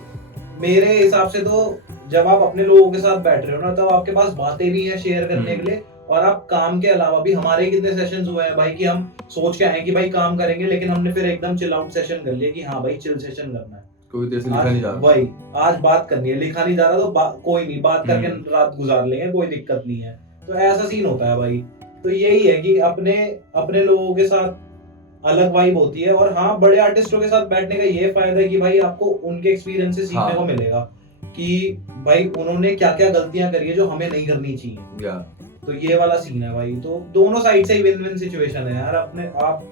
मेरे हिसाब से तो जब आप अपने लोगों के साथ बैठ रहे हो ना, तब आपके पास बातें भी हैं शेयर करने के लिए, और आप काम के अलावा भी, हमारे कितने सेशंस हुए हैं भाई कि हम सोच के आए कि भाई काम करेंगे, लेकिन हमने फिर एकदम चिल आउट सेशन कर लिया कि हाँ भाई चिल सेशन करना है, कोई देर से लिखा नहीं जा रहा। वही आज बात करनी है, लिखा नहीं जा रहा तो कोई नहीं, बात करके रात गुजार लेंगे, कोई दिक्कत नहीं है। तो ऐसा सीन होता है भाई। तो यही है कि अपने अपने लोगों के साथ अलग वाइब होती है, और हाँ बड़े आर्टिस्टों के साथ बैठने का ये फायदा है कि भाई आपको उनके एक्सपीरियंस से सीखने हाँ। को मिलेगा कि भाई उन्होंने क्या क्या गलतियां करी है जो हमें नहीं करनी चाहिए। या तो ये वाला सीन है भाई। तो दोनों साइड से ही विन विन सिचुएशन है यार। आप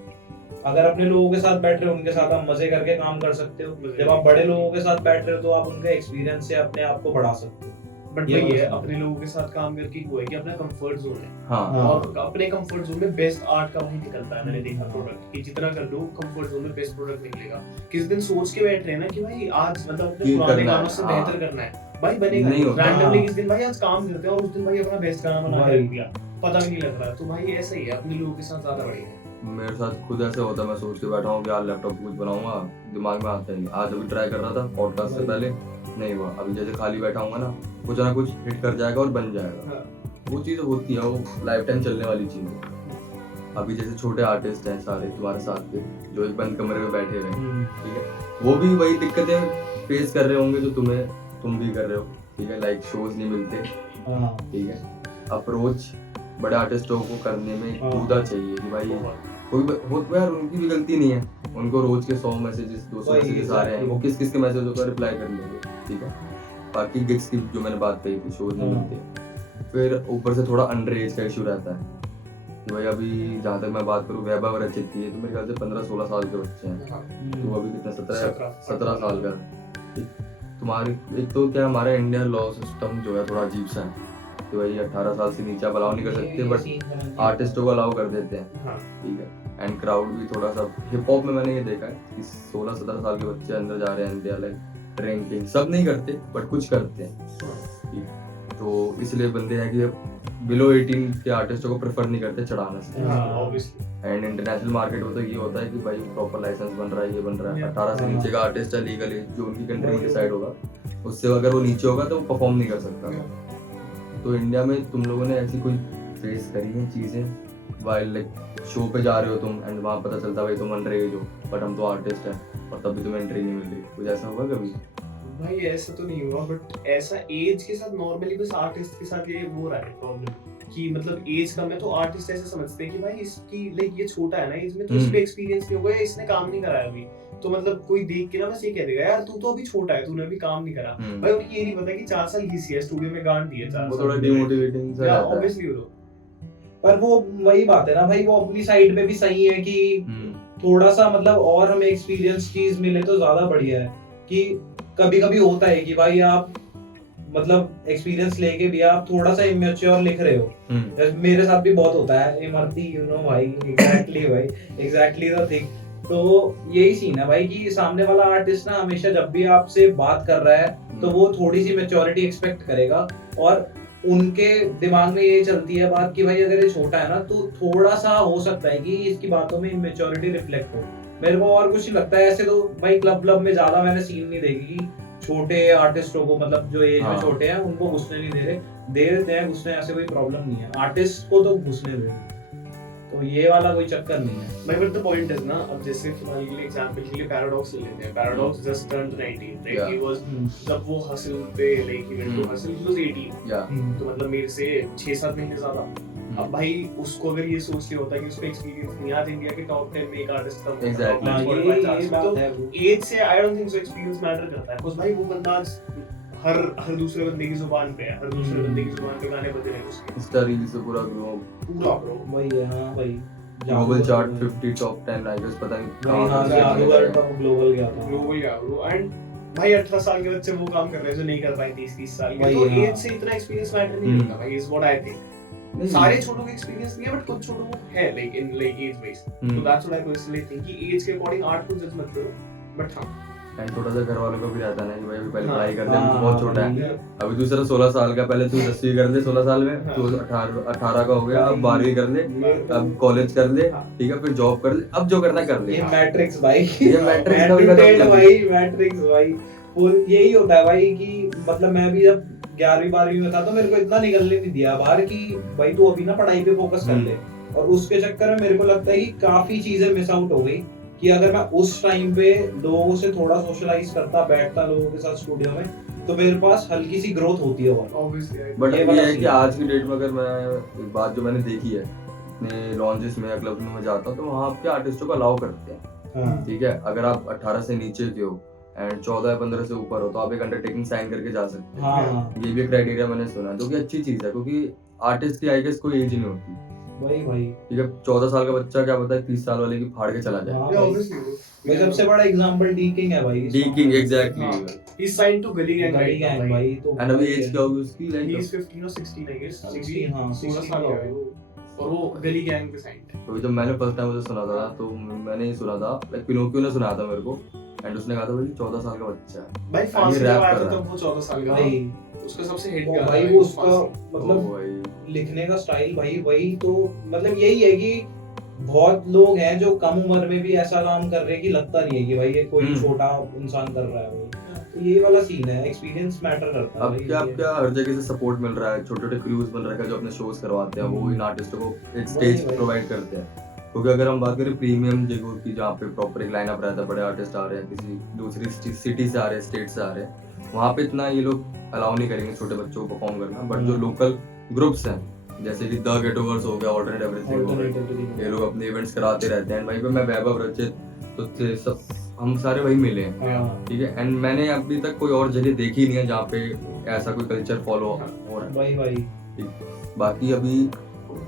अगर अपने लोगों के साथ बैठ रहे हो, उनके साथ आप मजे करके काम कर सकते हो, जब आप बड़े लोगों के साथ बैठ रहे हो तो आप उनके एक्सपीरियंस से अपने आप को बढ़ा सकते हो। बट ये वही है, बात अपने लोगों के साथ काम करके हुआ है कि अपना कंफर्ट जोन है, हाँ हाँ। और अपने कंफर्ट जोन में बेस्ट आर्ट का वही निकलता है। मैंने देखा प्रोडक्ट कि जितना कर लो कंफर्ट जोन में बेस्ट प्रोडक्ट निकलेगा। किस दिन सोच के बैठ रहे हैं ना कि भाई आज मतलब अपने ये पुराने करना है, गानों से हाँ। बेहतर करना है, भाई बनेगा नहीं होता, रैंडमली। हाँ। किस दिन भाई आज काम करते हैं और उस दिन भाई अपना बेस्ट गाना बना के रख दिया, पता भी नहीं लग रहा। तो भाई ऐसा ही है, अपने लोगों के साथ ज्यादा बढ़िया है। मेरे साथ खुद ऐसे होता है, मैं सोच के बैठा हूँ कि यार लैपटॉप पे कुछ बनाऊंगा, दिमाग में आता ही नहीं। आज अभी ट्राई कर रहा था पॉडकास्ट से पहले, नहीं हुआ। अभी जैसे खाली बैठा हूँ ना कुछ हिट कर जाएगा और बन जाएगा। हाँ। वो चीज़ होती है, वो लाइफ टाइम चलने वाली चीज़ है। अभी जैसे छोटे आर्टिस्ट हैं सारे तुम्हारे साथ के, जो एक बंद कमरे में बैठे हुए हैं, ठीक है, वो भी वही दिक्कतें फेस कर रहे होंगे जो तुम भी कर रहे हो, ठीक है। लाइक शोज नहीं मिलते, हाँ। ठीक है। अप्रोच बड़े आर्टिस्टों को करने में हाँ। कूदा चाहिए कि भाई कोई यार उनकी भी गलती नहीं है, उनको रोज के 100 मैसेजेस 200 वही, मैसेजेस आ रहे हैं, वो exactly. किस के मैसेजों का रिप्लाई कर लेंगे, ठीक है। बाकी गिग्स की जो मैंने बात कही थी, शोज नहीं हाँ। मिलते। फिर ऊपर से थोड़ा अंडर एज का इशू रहता है कि भाई अभी जहाँ तक मैं बात करूँ, वैभव रचित की है तो मेरे ख्याल से 15-16 साल के बच्चे हैं, तो वो अभी कितना 17 साल का। तुम्हारे एक तो क्या हमारा इंडियन लॉ सिस्टम जो है थोड़ा अजीब सा है, कि भाई 18 साल से नीचे आप अलाउ नहीं कर सकते, ये बट scene समझ गया। आर्टिस्टों को अलाउ कर देते हैं, हाँ ठीक है। एंड क्राउड भी थोड़ा सा, हिप हॉप में मैंने ये देखा है कि 16-17 साल के बच्चे अंदर जा रहे हैं, इंडिया लाइक ड्रिंकिंग, सब नहीं करते बट कुछ करते हैं, ठीक है। तो इसलिए बंदे हैं कि बिलो 18 के आर्टिस्टों को प्रेफर नहीं करते चढ़ाना से। हाँ ऑब्वियसली एंड इंटरनेशनल मार्केट में तो ये होता है कि भाई प्रॉपर लाइसेंस बन रहा है, ये बन रहा है, Yeah. 18 से हाँ। नीचे का आर्टिस्ट है लीगली, जो उनकी कंट्री में डिसाइड होगा, उससे अगर वो नीचे होगा तो वो परफॉर्म नहीं कर सकता। तो इंडिया में तुम लोगों ने ऐसी कोई फेस करी है चीजें वाइल लाइक शो पे जा रहे हो तुम एंड वहाँ पता चलता भाई तुम अंडर हो, बट हम तो आर्टिस्ट हैं और तब भी तुम्हें एंट्री नहीं मिल रही, कुछ ऐसा हुआ कभी? भाई ऐसा तो नहीं हुआ, बट ऐसा एज के साथ नॉर्मली बस आर्टिस्ट के साथ ये हो रहा है प्रॉब्लम कि मतलब एज कम है तो आर्टिस्ट ऐसे समझते हैं कि भाई इसकी लाइक ये छोटा है ना एज में, तो इस पे एक्सपीरियंस नहीं हुआ है, इसने काम नहीं करा है अभी, तो मतलब कोई देख के ना बस ये कह देगा यार तू तो अभी छोटा है, तूने अभी काम नहीं करा। भाई उनको ये नहीं पता कि 4 साल घिसी है स्टूडियो में, गांड दी है 4 वो साल, थोड़ा डिमोटिवेटिंग सा रहता है। ऑब्वियसली वो पर वो वही बात है ना भाई, वो अपनी साइड पे भी सही है कि थोड़ा सा मतलब और हमें एक्सपीरियंस चीज मिले तो ज्यादा बढ़िया है। कि कभी कभी होता है कि भाई आप मतलब एक्सपीरियंस लेके भी आप थोड़ा सा इमेच्योर लिख रहे हो, जैसे मेरे साथ भी बहुत होता है इमरती, यू नो भाई, एग्जैक्टली भाई, एग्जैक्टली द थिंग। तो यही सीन है भाई कि सामने वाला आर्टिस्ट ना हमेशा जब भी आपसे बात कर रहा है तो वो थोड़ी सी मैच्योरिटी एक्सपेक्ट करेगा, और उनके दिमाग में ये चलती है बात कि भाई अगर ये छोटा है ना तो थोड़ा सा हो सकता है कि इसकी बातों में इमेच्योरिटी रिफ्लेक्ट हो। मेरे को और कुछ नहीं लगता है ऐसे तो भाई, क्लब में ज्यादा मैंने सीन नहीं देखी छोटे आर्टिस्टों को, मतलब जो एज में हाँ। छोटे हैं उनको घुसने नहीं दे देते हैं घुसने, ऐसे कोई प्रॉब्लम नहीं है, आर्टिस्ट को तो घुसने दे रहे। तो ये वाला कोई चक्कर नहीं है भाई, बट द पॉइंट इज ना, अब जैसे फिलहाल के लिए एग्जांपल के लिए पैराडॉक्स ले लेते हैं। Paradox just turned 19, right? Yeah. He was, जब वो हसल पे like he went to Hustle, he was 18, या तो मतलब मेरे से 6-7 महीने ज्यादा। अब भाई उसको अगर ये सोच लिया होता कि उसको एक्सपीरियंस नहीं, आज इंडिया के टॉप 10 में एक आर्टिस्ट का Exactly. हाँ, ये बात है वो। एज से I don't think so experience matter करता है, बिकॉज़ भाई वो बंदा आज हर दूसरे बंदे की जुबान पे है, हर दूसरे बंदे की जुबान पे गाने बज रहे हैं उसके, इंस्टा रील से पूरा पूरा ब्रो। वही है। हाँ भाई, global chart 50 top 10 I guess, पता नहीं वही, हाँ, कहाँ जादू से है। गया। ग्लोबल गया था। ग्लोबल या ब्रो, एंड भाई 18 साल के बच्चे वो काम कर रहे हैं जो नहीं कर पाए 30 साल के, वही, तो हाँ। एज से इतना एक्सपीरियंस मैटर नहीं करता भाई, इज व्हाट आई थिंक। नहीं, सारे छोटों का एक्सपीरियंस नहीं है, बट कुछ छोटों को है like in like age wise, तो that's what I personally think कि एज के अकॉर्डिंग आर्ट को जज मत करो, बट हां एंड थोड़ा सा घर वालों को भी रहता है ना कि भाई अभी पहले हाँ, पढ़ाई कर ले, अभी तो हाँ, बहुत छोटा है, अभी तू सिर्फ 16 साल का, पहले तू 10वीं कर ले 16 साल में, तू 18 का हो गया, अब 12वीं कर ले, अब कॉलेज कर ले, ठीक है, फिर जॉब कर ले, अब जो करना है कर ले। ये मैट्रिक्स भाई, ये मैट्रिक्स का भी खत्म Annotated कर भाई, मैट्रिक्स भाई, वो यही होता है भाई कि मतलब मैं भी जब 11वीं 12वीं में था तो मेरे को इतना निकलने नहीं दिया बाहर कि भाई तू अभी ना पढ़ाई पे फोकस कर ले, और उसके चक्कर में मेरे को लगता है कि काफी चीजें मिस आउट हो गई कि अगर मैं उस टाइम पे लोगों से थोड़ा सोशलाइज करता, बैठता लोगों के साथ स्टूडियो में, तो मेरे पास हल्की सी ग्रोथ होती है। और ऑब्वियसली बट ये ये वाला है scene कि आज की डेट में अगर मैं एक बात जो मैंने देखी है अपने लॉन्चेस में या क्लब में मैं जाता हूँ तो वहाँ के आर्टिस्टों को अलाउ करते हैं, हाँ, ठीक है। अगर आप 18 से नीचे के हो एंड 14 या 15 से ऊपर हो तो आप एक अंडरटेकिंग साइन करके जा सकते हैं। हाँ, ये भी एक क्राइटेरिया मैंने सुना है, जो कि अच्छी चीज है, क्योंकि आर्टिस्ट की आई गेस कोई एज नहीं होती, वही भाई, ठीक है। 14 साल का बच्चा क्या पता है 30 साल वाले की फाड़ के चला जाए। हाँ भाई। ऑब्वियसली भाई सबसे बड़ा एग्जांपल डी किंग है भाई, डी किंग, एग्जैक्टली। हाँ। ही साइंड टू गली गैंग गली गैंग भाई, तो एंड अभी एज क्या होगी उसकी, ही लाइक इज 15 और 16 आई गेस, 16, हाँ, 16 साल का है वो, और वो गली गैंग पे साइंड। तो जब मैंने फर्स्ट टाइम उसे सुना था तो मैंने ये सुना था, लाइक पिनोकियो ने सुनाया था मेरे को, एंड उसने कहा था भाई 14 साल का बच्चा है भाई फांसी rap जब आया कर था रहा तब वो 14 साल का था, भाई, उसका सबसे हिट वो गाना भाई है वो उसका फांसी। तो मतलब भाई लिखने का स्टाइल भाई, वही तो मतलब यही है कि बहुत लोग हैं जो कम उम्र में भी ऐसा काम कर रहे हैं कि लगता नहीं है कि भाई ये कोई छोटा इंसान कर रहा है भाई। तो ये वाला सीन है, एक्सपीरियंस मैटर करता है अब भाई, क्या ये- क्या हर जगह से सपोर्ट मिल रहा है, छोटे छोटे क्रूज बन रखे हैं जो अपने शोज करवाते हैं, वो इन आर्टिस्टों को एक वही, स्टेज वही। प्रोवाइड करते हैं। क्योंकि अगर हम बात करें प्रीमियम जगहों की जहाँ पे प्रॉपर एक लाइनअप रहता है, बड़े आर्टिस्ट आ रहे हैं किसी दूसरी सिटी से आ रहे हैं, स्टेट से आ रहे हैं, वहाँ पे इतना ये लोग अलाउ नहीं करेंगे छोटे बच्चों को परफॉर्म करना। बट जो लोकल ग्रुप्स हैं जैसे कि द गेटओवर्स हो गया, ऑल्टरनेट एवरीथिंग हो गया, Alternative ये लोग अपने इवेंट्स कराते रहते हैं। वहीं पे मैं वैभव रचित तो थे सब, हम सारे वही मिले हैं, हाँ, ठीक है। एंड मैंने अभी तक कोई और जगह देखी नहीं है जहाँ पे ऐसा कोई कल्चर फॉलो हो रहा है। भाई भाई, बाकी अभी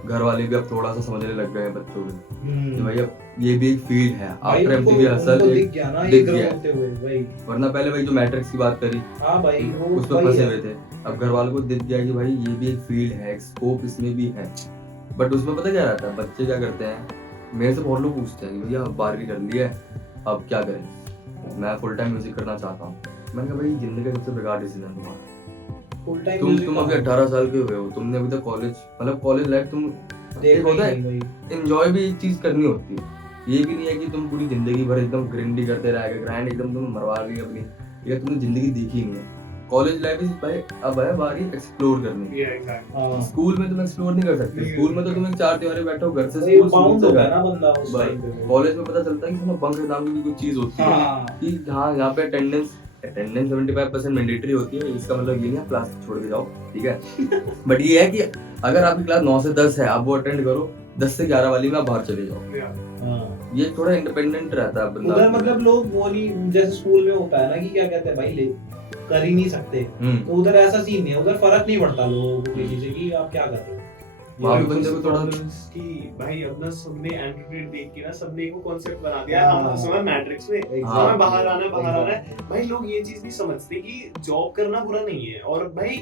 घर वाले भी अब थोड़ा सा समझने लग गए हैं बच्चों को कि हम्म। भाई अब ये भी एक फील्ड है। भाई आफ्टर उनको एमटीवी हसल उनको दिख एक गया ना ये दिख ग्रो गया। होते हुए भाई। वरना पहले भाई जो मैट्रिक्स की बात करी हाँ भाई वो उसमें वही फंसे है। हुए थे, अब घर वालों को दिख गया कि भाई ये भी एक फील्ड है, एक स्कोप इसमें भी है। बट उसमें पता क्या रहता है, बच्चे क्या करते हैं, मेरे से बहुत लोग पूछते हैं कि भैया अब 12वीं कर ली है अब क्या करें, मैं फुल टाइम म्यूजिक करना चाहता हूँ। मैंने कहा भाई जिंदगी का सबसे बेकार डिसीजन तुम्हारा, फुल टाइम तुम अभी 18 साल के हुए हो, तुमने अभी तक कॉलेज मतलब कॉलेज लाइफ तुम एक होता है एंजॉय भी एक चीज करनी होती है। ये भी नहीं है कि तुम पूरी जिंदगी भर एकदम ग्रिंडी करते रहोगे, ग्राइंड एकदम तुम मरवा रही अपनी, ये तुमने जिंदगी देखी नहीं है। कॉलेज लाइफ इज भाई अब है बारी एक्सप्लोर करने की। Yeah, exactly. स्कूल में तुम एक्सप्लोर नहीं कर सकते, नहीं स्कूल में तो तुम एक 4 दीवारी बैठो घर से तो स्कूल बाउंड से हो गया घर। ना बंदा उस बस। टाइम पे। कॉलेज में पता चलता है कि तुम्हें बंक नाम की भी कुछ चीज होती है हाँ कि हाँ यहाँ पे अटेंडेंस 75% मैंडेटरी होती है, इसका मतलब ये नहीं आप क्लास छोड़ के जाओ, ठीक है। बट ये है कि अगर आपकी क्लास 9 से 10 है आप वो अटेंड करो, 10 से 11 वाली में आप बाहर चले जाओ। Yeah. हाँ। ये थोड़ा इंडिपेंडेंट रहता है बंदा। उधर मतलब लोग वो नहीं, जैसे स्कूल में होता है ना कि क्या कहते हैं भाई ले कर ही नहीं सकते, तो उधर ऐसा सीन नहीं है, उधर फर्क नहीं पड़ता लोगों को किसी से कि आप क्या कर रहे हो। वहाँ ये पे बंदे को थोड़ा problems कि भाई अपना सबने एंड्रॉइड देख के ना सबने को कॉन्सेप्ट बना दिया, हाँ। हम सुना मैट्रिक्स में हाँ। हमें बाहर आना है। भाई लोग ये चीज नहीं समझते कि जॉब करना बुरा नहीं है, और भाई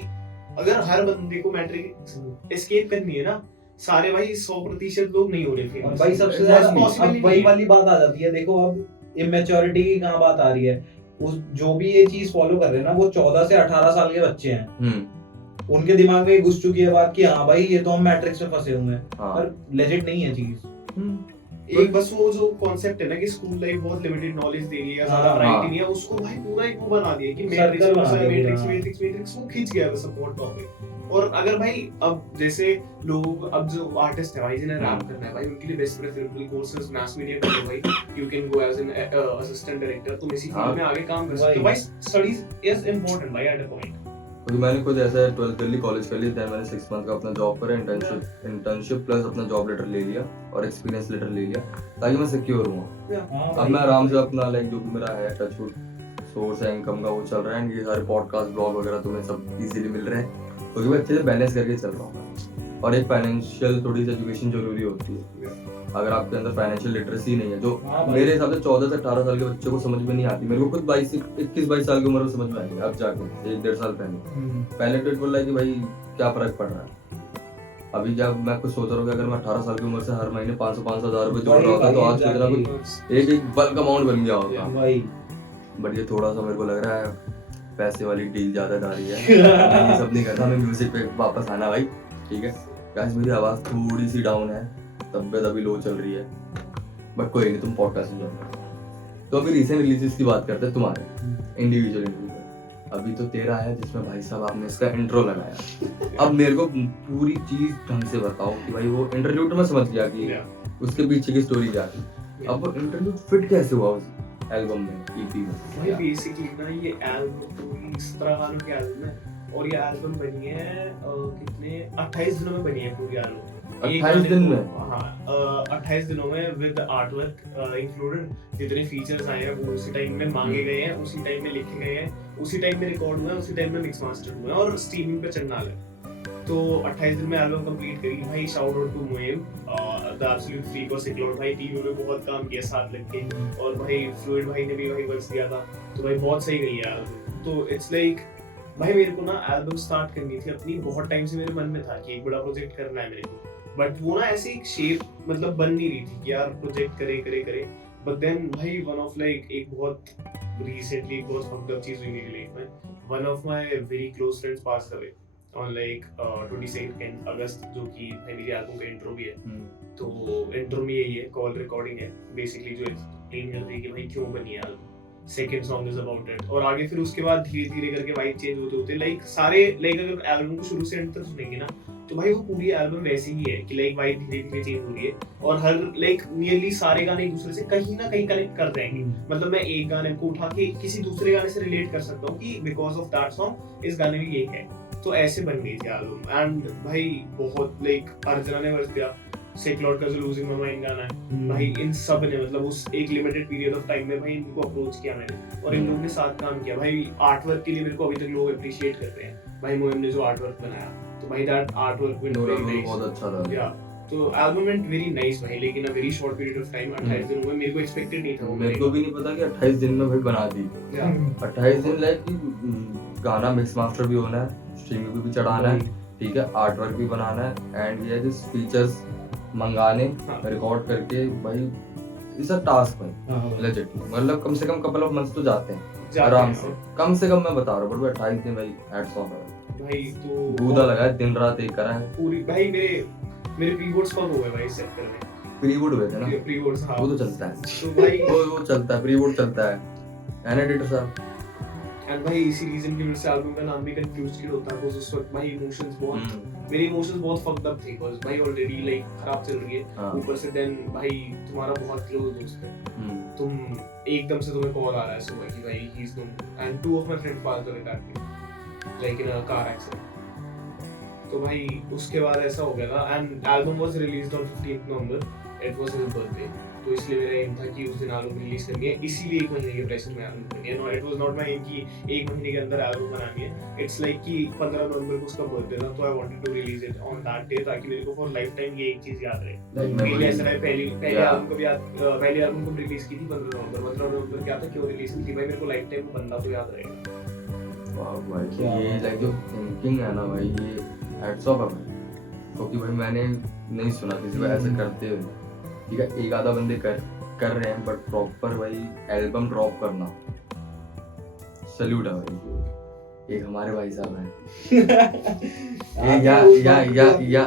अगर हर बंदे को मैट्रिक एस्केप करनी है ना, सारे भाई 100% लोग नहीं हो रहे थे। और भाई सबसे ज्यादा अब वही वाली बात आ जाती है, देखो अब इमेच्योरिटी की कहाँ बात आ रही है, उस जो भी ये चीज फॉलो कर रहे हैं ना वो 14 से 18 साल के बच्चे हैं, उनके दिमाग में घुस चुकी है बात कि हाँ भाई ये तो हम मैट्रिक्स में फंसे हुए हैं, हाँ। पर लेजिट नहीं है चीज। एक बस वो जो कॉन्सेप्ट है ना कि स्कूल लाइफ बहुत लिमिटेड नॉलेज दे रही है, ज्यादा हाँ। वैरायटी नहीं है, उसको भाई पूरा एक वो बना दिया कि सर्कल बना दिया मैट्रिक्स पूरा। मैट्रिक्स वो खींच गया बस सपोर्ट टॉपिक। और अगर भाई अब जैसे लोग अब जो आर्टिस्ट है भाई जिन्हें रैप करना है भाई उनके लिए best preferable courses mass media कर लो भाई, you can go as an assistant director, तुम इसी हाँ। फील्ड में आगे काम कर सकते हो भाई। स्टडीज इज इंपॉर्टेंट भाई एट अ पॉइंट। क्योंकि मैंने खुद ऐसा 12th कर ली, कॉलेज कर ली, देन मैंने 6 मंथ का अपना जॉब करा, इंटर्नशिप प्लस अपना जॉब लेटर ले लिया और एक्सपीरियंस लेटर ले लिया ताकि मैं सिक्योर हूँ। अब मैं आराम से अपना लाइक जो भी मेरा है टचवुड सोर्स है इनकम का वो चल रहा है, एंड ये सारे पॉडकास्ट ब्लॉग वगैरह तुम्हें सब इजीली मिल रहे हैं क्योंकि मैं अच्छे से बैलेंस करके चल रहा हूँ। और एक फाइनेंशियल थोड़ी सी एजुकेशन जरूरी होती है, अगर आपके अंदर फाइनेंशियल लिटरेसी नहीं है जो मेरे हिसाब से 14 से 18 साल के बच्चे को समझ में नहीं आती, मेरे को खुद 21-22 साल की उम्र में समझ में आई अब जाके 1-1.5 साल पहले तो बोल रहा है कि भाई क्या फर्क पड़ रहा है। अभी जब मैं कुछ सोच रहा हूँ कि अगर मैं 18 साल की उम्र से हर महीने 500-500 हज़ार रुपए जोड़ रहा होता तो आज कितना कुछ एक बल्क अमाउंट बन गया होगा। बट ये थोड़ा सा मेरे को लग रहा है पैसे वाली डील ज्यादा जा रही है। ये सब नहीं करना, हमें म्यूजिक पे वापस आना भाई, ठीक है गाइस। मेरी आवाज थोड़ी सी डाउन है, तबीयत अभी लो चल रही है, बट कोई नहीं, तुम पॉडकास्ट एंजॉय करो। तो अभी रिसेंट रिलीजेस की बात करते हैं तुम्हारे इंडिविजुअल इंटरव्यू। अभी तो तेरा है जिसमें भाई साहब आपने इसका इंट्रो लगाया। अब मेरे को पूरी चीज ढंग से बताओ कि भाई वो इंटरव्यू तो मैं समझ गया कि उसके पीछे की स्टोरी क्या थी, अब वो इंटरव्यू फिट कैसे हुआ उस एल्बम में, ईपी में? भाई बेसिकली ना ये एल्बम पूरी 17 गानों की एल्बम है और ये एल्बम बनी है कितने 28 दिनों में बनी है पूरी एल्बम। 28 दिन में? हाँ 28 दिनों में विद आर्टवर्क इंक्लूडेड। जितने फीचर्स आए हैं वो उसी टाइम में मांगे गए हैं, उसी टाइम में लिखे गए हैं, उसी टाइम में रिकॉर्ड हुआ है, उसी टाइम में मिक्स मास्टर हुआ है और स्ट्रीमिंग पे चलने वाला है। तो 28 दिन में एल्बम कंप्लीट करी भाई। शाउट आउट टू मोएब द एब्सोल्यूट फ्रीक और सिक्लोड भाई, टीवी में बहुत काम किया साथ लग के, और भाई फ्लूइड भाई ने भी भाई वर्स दिया था, तो भाई बहुत सही गई है एल्बम। तो इट्स लाइक भाई मेरे को ना एल्बम स्टार्ट करनी थी अपनी, बहुत टाइम से मेरे मन में था कि एक बड़ा प्रोजेक्ट करना है मेरे को, बट वो ना ऐसे एक शेप मतलब बन नहीं रही थी कि यार प्रोजेक्ट करे। बट देन भाई वन ऑफ लाइक एक बहुत रिसेंटली बहुत फक्ड अप चीज हुई मेरी लाइफ में। One of my very close friends passed away on like 22 अगस्त, जो कि मेरी एल्बम का इंट्रो भी है। तो इंट्रो में यही है, कॉल रिकॉर्डिंग है बेसिकली, जो एक्सप्लेन करती है कि भाई क्यों बनी है album. Second song is about it, और आगे फिर उसके बाद धीरे धीरे करके वाइब चेंज होते लाइक सारे लाइक अगर एल्बम को शुरू से एंड तक सुनेंगे ना तो भाई वो पूरी एल्बम वैसे ही है कि लाइक वाइब धीरे धीरे चेंज हो रही है, और हर लाइक नियरली सारे गाने एक दूसरे से कहीं ना कहीं कनेक्ट कर जाएंगे। मतलब मैं एक गाने को उठा के किसी दूसरे गाने से रिलेट कर सकता हूँ कि बिकॉज ऑफ दैट सॉन्ग इस गाने में ये है। तो ऐसे बन गई थी एल्बम, एंड भाई बहुत लाइक अर्जना ने वर्स दिया, सेक्लॉड का जो लूजिंग माय माइंड गाना है भाई, इन सब ने मतलब उस एक लिमिटेड पीरियड ऑफ टाइम में भाई इनको अप्रोच किया मैंने, और इन लोगों के साथ काम किया भाई। आर्ट वर्क के लिए मेरे को अभी तक लोग अप्रिशिएट करते हैं भाई, मोएब ने जो आर्ट वर्क बनाया, तो भाई दैट आर्ट वर्क विल बहुत अच्छा था या तो एल्बम वेंट वेरी नाइस भाई, लेकिन a very short period of time, 28 दिन हुए, मेरे को एक्सपेक्टेड नहीं था वो मेरे को भी नहीं पता कि 28 दिन में भाई बना दी। Yeah. 28 दिन लाइक गाना मिक्स मास्टर भी होना है, स्ट्रीमिंग भी चढ़ाना है, ठीक है, आर्ट वर्क भी बनाना है, एंड ये जो फीचर्स मंगाने, हाँ। रिकॉर्ड करके भाई इट्स अ टास्क भाई, हाँ, लेजिट। मतलब कम से कम कपल ऑफ मंथ्स तो जाते हैं जाते आराम हैं। से, कम मैं बता रहा हूँ, बट 28 दिन भाई हैट्स ऑफ है भाई तो बूदा लगा है, दिन रात एक करा है। पूरी भाई मेरे प्री-बोर्ड्स कब हुए भाई इस सेक्टर में, प्रीवुड हुए थे ना, प्री-बोर्ड्स, हाँ वो तो चलता है, तो भाई वो चलता है, प्रीवुड चलता है, एडिटर साहब। एंड भाई इसी रीजन की वजह से एल्बम का नाम भी कंफ्यूज किया होता है, बिकॉज़ उस वक्त भाई इमोशंस बहुत, मेरे इमोशंस बहुत फक्ड अप थे, बिकॉज़ भाई ऑलरेडी लाइक खराब चल रही है, हाँ। ऊपर से देन भाई तुम्हारा बहुत क्लोज दोस्त है, तुम एकदम से तुम्हें कॉल आ रहा है सुबह कि भाई he is no, and two of my friends passed away that day like in a car accident. तो भाई उसके बाद ऐसा हो गया था, and album was released on 15th November, it was his birthday, तो इसलिए मेरा एम था कि उस दिन एल्बम रिलीज करनी है, इसीलिए 1 महीने के प्रेशर में एल्बम करनी है। No, it was not my aim कि 1 महीने के अंदर एल्बम बनानी है, इट्स लाइक कि 15 नवंबर को उसका बर्थडे था, तो I wanted to release it on that day, ताकि मेरे को फॉर लाइफ टाइम ये एक चीज याद रहे। मेरे ऐसा रहा, पहली एल्बम को भी याद, पहली एल्बम को रिलीज की थी 15 नवंबर क्या था, क्यों रिलीज की थी भाई, मेरे को लाइफ टाइम बंदा तो याद रहेगा। वाह भाई, ये लाइक जो थिंकिंग है ना भाई, ये हैट्स ऑफ है भाई, क्योंकि भाई मैंने नहीं सुना किसी को ऐसे करते हुए, ठीक है, एक आधा बंदे कर रहे हैं, बट प्रॉपर भाई एल्बम ड्रॉप करना, सैल्यूट है भाई। एक हमारे भाई साहब हैं, ये या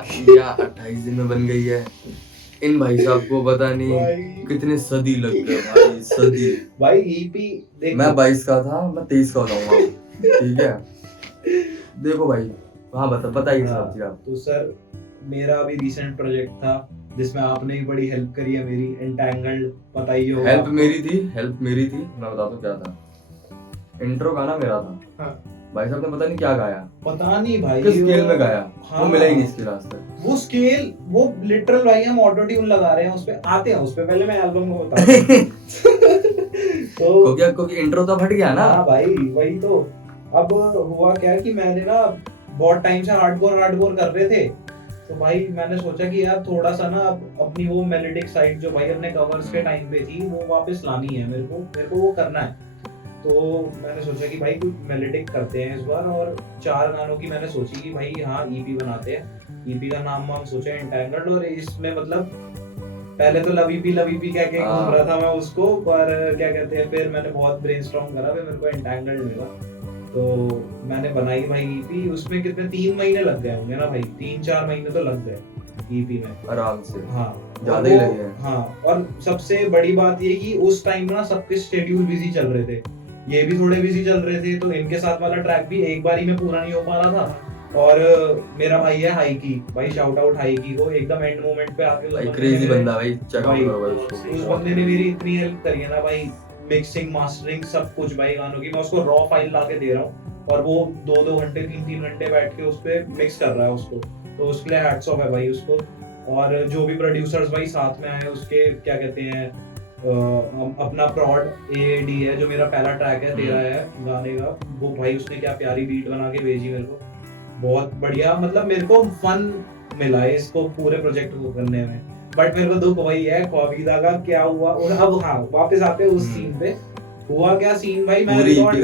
28 दिन में बन गई है, इन भाई साहब को पता नहीं कितने सदी लग गए भाई, सदी। भाई ईपी देख, मैं 22 का था, मैं 23 का हो जाऊंगा, ठीक है। देखो भाई, हाँ बताइए साहब जी आप। तो सर मेरा अभी रिसेंट प्रोजेक्ट था जिसमें आपने भी बड़ी हेल्प करी है मेरी, एंटैंगल्ड, पता ही होगा। हेल्प मेरी थी, मैं बताता हूँ क्या था। इंट्रो गाना मेरा था, हाँ। भाई साहब ने पता नहीं क्या गाया, पता नहीं भाई किस स्केल में गाया, हाँ। वो मिला ही नहीं स्केल आज तक। वो स्केल, वो लिटरल भाई हम ऑटो ट्यून लगा रहे हैं उस पे, आते हैं उस पे, पहले मैं एल्बम को बता तो क्योंकि इंट्रो तो फट गया ना। हाँ भाई वही तो। अब हुआ क्या कि मैंने ना बहुत टाइम से हार्डकोर कर रहे थे, तो भाई मैंने सोचा कि यार थोड़ा सा ना अपनी वो मेलोडिक साइड जो भाई अपने कवर्स के टाइम पे थी वो वापस लानी है, मेरे को वो करना है। तो मैंने सोचा कि भाई कुछ मेलोडिक करते हैं इस बार, और 4 गानों की मैंने सोची कि भाई हाँ ईपी बनाते हैं। ईपी का नाम हम सोचा एंटैंगल्ड, और इसमें मतलब पहले तो लव ईपी कह के घूम रहा था मैं उसको, पर क्या कहते हैं, फिर मैंने बहुत ब्रेनस्टॉर्म करा, फिर मेरे को एंटैंगल्ड मिला, तो मैंने बनाई भाई ईपी। उसमें कितने 3 महीने लग गए होंगे ना भाई, 3-4 महीने तो लग गए ईपी में आराम से, हाँ ज्यादा ही लगे हैं। हाँ, और सबसे बड़ी बात ये कि उस टाइम ना सबके शेड्यूल बिजी चल रहे थे, ये भी थोड़े बिजी चल रहे थे, तो इनके साथ वाला ट्रैक भी एक बार ही में पूरा नहीं हो पा रहा था। और मेरा भाई है हाईकी, भाई शाउट आउट हाईकी को, एकदम एंड मोमेंट पे आके भाई क्रेजी बंदा भाई, चेक आउट करो भाई उसको। उस बंदे ने मेरी इतनी हेल्प करी है ना भाई, मिक्सिंग मास्टरिंग सब कुछ भाई गानों की, मैं उसको रॉ फाइल ला के दे रहा हूँ और वो 2-2 घंटे 3-3 घंटे बैठ के उस पे मिक्स कर रहा है उसको, तो उसके लिए हैट्स ऑफ है भाई उसको। और जो भी प्रोड्यूसर्स भाई साथ में आए उसके क्या कहते हैं, अपना प्रॉड AAD है जो मेरा पहला ट्रैक है, तेरा है गाने का, वो भाई उसने क्या प्यारी बीट बना के भेजी मेरे को, बहुत बढ़िया। मतलब मेरे को फन मिला है इसको पूरे प्रोजेक्ट को करने में, बट मेरे को दुख वही है ख्वाबीदा का क्या हुआ। और अब हाँ वापस आते हैं उस सीन पे, हुआ क्या सीन भाई, मैं पूरी EP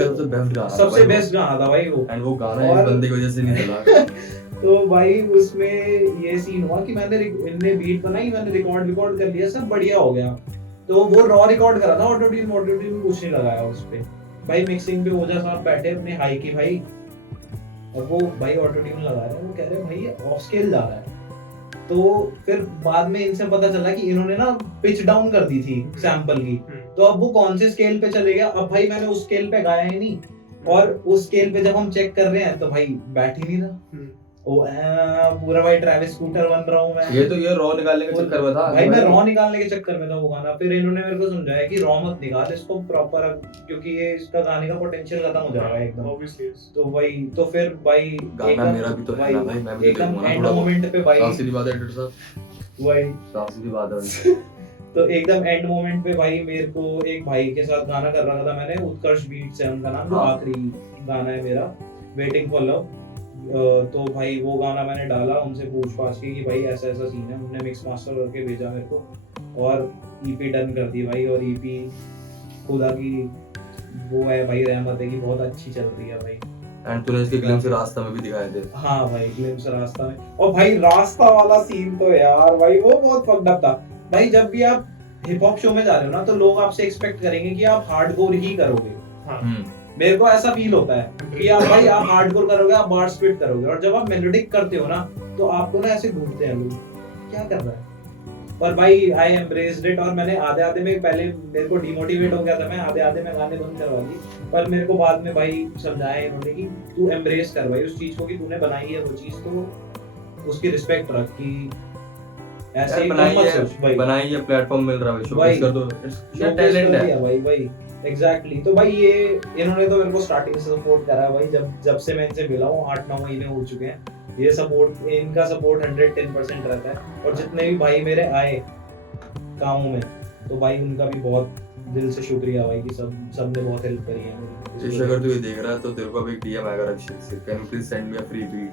का सबसे बेस्ट गाना था भाई वो, एंड वो गाना इस बंदे की वजह से नहीं चला। तो भाई उसमें ये सीन हुआ कि इनने बीट बनाई, मैंने रिकॉर्ड कर लिया, सब बढ़िया हो गया, तो वो रॉ रिकॉर्ड करा था, ऑटो ट्यून कुछ नहीं लगाया उस पे भाई। मिक्सिंग पे ओजा साहब बैठे अपने हाई की भाई, और वो भाई ऑटो ट्यून लगा रहे हैं, वो कह रहे हैं भाई ये ऑफ स्केल जा रहा है। तो फिर बाद में इनसे पता चला कि इन्होंने ना पिच डाउन कर दी थी सैंपल की, तो अब वो कौन से स्केल पे चले गया। अब भाई मैंने उस स्केल पे गाया ही नहीं, और उस स्केल पे जब हम चेक कर रहे हैं तो भाई बैठ ही नहीं रहा, ओ पूरा भाई ट्रैविस स्कूटर बन रहा हूँ मैं। ये रॉ निकालने के चक्कर में था भाई, मैं रॉ निकालने के चक्कर में था वो गाना। फिर इन्होंने मेरे को समझाया कि रॉ मत निकाल इसको प्रॉपर, क्योंकि ये इसका गाने का पोटेंशियल खत्म हो जाएगा एकदम। ऑब्वियसली तो वही, तो फिर भाई गाना मेरा भी तो है ना भाई, मैं भी एकदम देखूंगा एंड मोमेंट पे भाई, साफ सीधी बात है एडिटर साहब, वही साफ सीधी बात है। तो एकदम एंड मोमेंट पे भाई मेरे को एक भाई के साथ गाना कर रहा था मैंने, उत्कर्ष बीट्स है उनका नाम, जो हाँ। आखिरी गाना है मेरा, वेटिंग फॉर लव। तो भाई वो गाना मैंने डाला, उनसे पूछ पाछ के कि भाई ऐसा ऐसा सीन है, उन्होंने मिक्स मास्टर करके भेजा मेरे को और ईपी डन कर दी भाई। और ईपी खुदा की वो है भाई, रहमत है कि बहुत अच्छी चल रही है भाई। एंड तूने इसके ग्लिम्स रास्ता में भी दिखाए थे। हाँ भाई ग्लिम्स रास्ता में, और भाई रास्ता वाला सीन तो यार भाई वो बहुत फक्ड अप था भाई। जब भी आप हिप हॉप शो में जा रहे हो ना तो लोग आपसे एक्सपेक्ट करेंगे कि आप हार्डकोर ही करोगे। हाँ मेरे को ऐसा फील होता है कि आप भाई आप हार्डकोर करोगे, आप बार स्पिट करोगे, और जब आप मेलोडिक करते हो ना तो आपको ना ऐसे घूमते हैं लोग, क्या कर रहा है। पर भाई आई एम्ब्रेस्ड इट, और मैंने आधे आधे में, पहले मेरे को डिमोटिवेट हो गया था, मैं आधे आधे में गाने बंद करवा दी, पर मेरे को बाद में भाई समझाया इन्होंने कि तू एम्ब्रेस कर भाई उस चीज को कि तूने बनाई है वो चीज, तो उसकी रिस्पेक्ट रख कि ऐसे ही बनाई मत है, सोच भाई। बनाई है, प्लेटफॉर्म मिल रहा है, शोकेस भाई, कर दो, ये टैलेंट है भाई एग्जैक्टली। तो भाई ये इन्होंने तो मेरे को स्टार्टिंग से सपोर्ट करा है भाई, जब से मैं इनसे मिला हूँ 8-9 महीने हो चुके हैं। ये सपोर्ट, इनका सपोर्ट 110% रहता है। और जितने भी भाई मेरे आए कामों में तो भाई उनका भी बहुत दिल से शुक्रिया भाई कि सबने बहुत हेल्प करी है मेरी। ऋषि, अगर तू ये देख रहा है तो तेरे को अभी एक डीएम आएगा रक्षित से, can you please send me a free beat.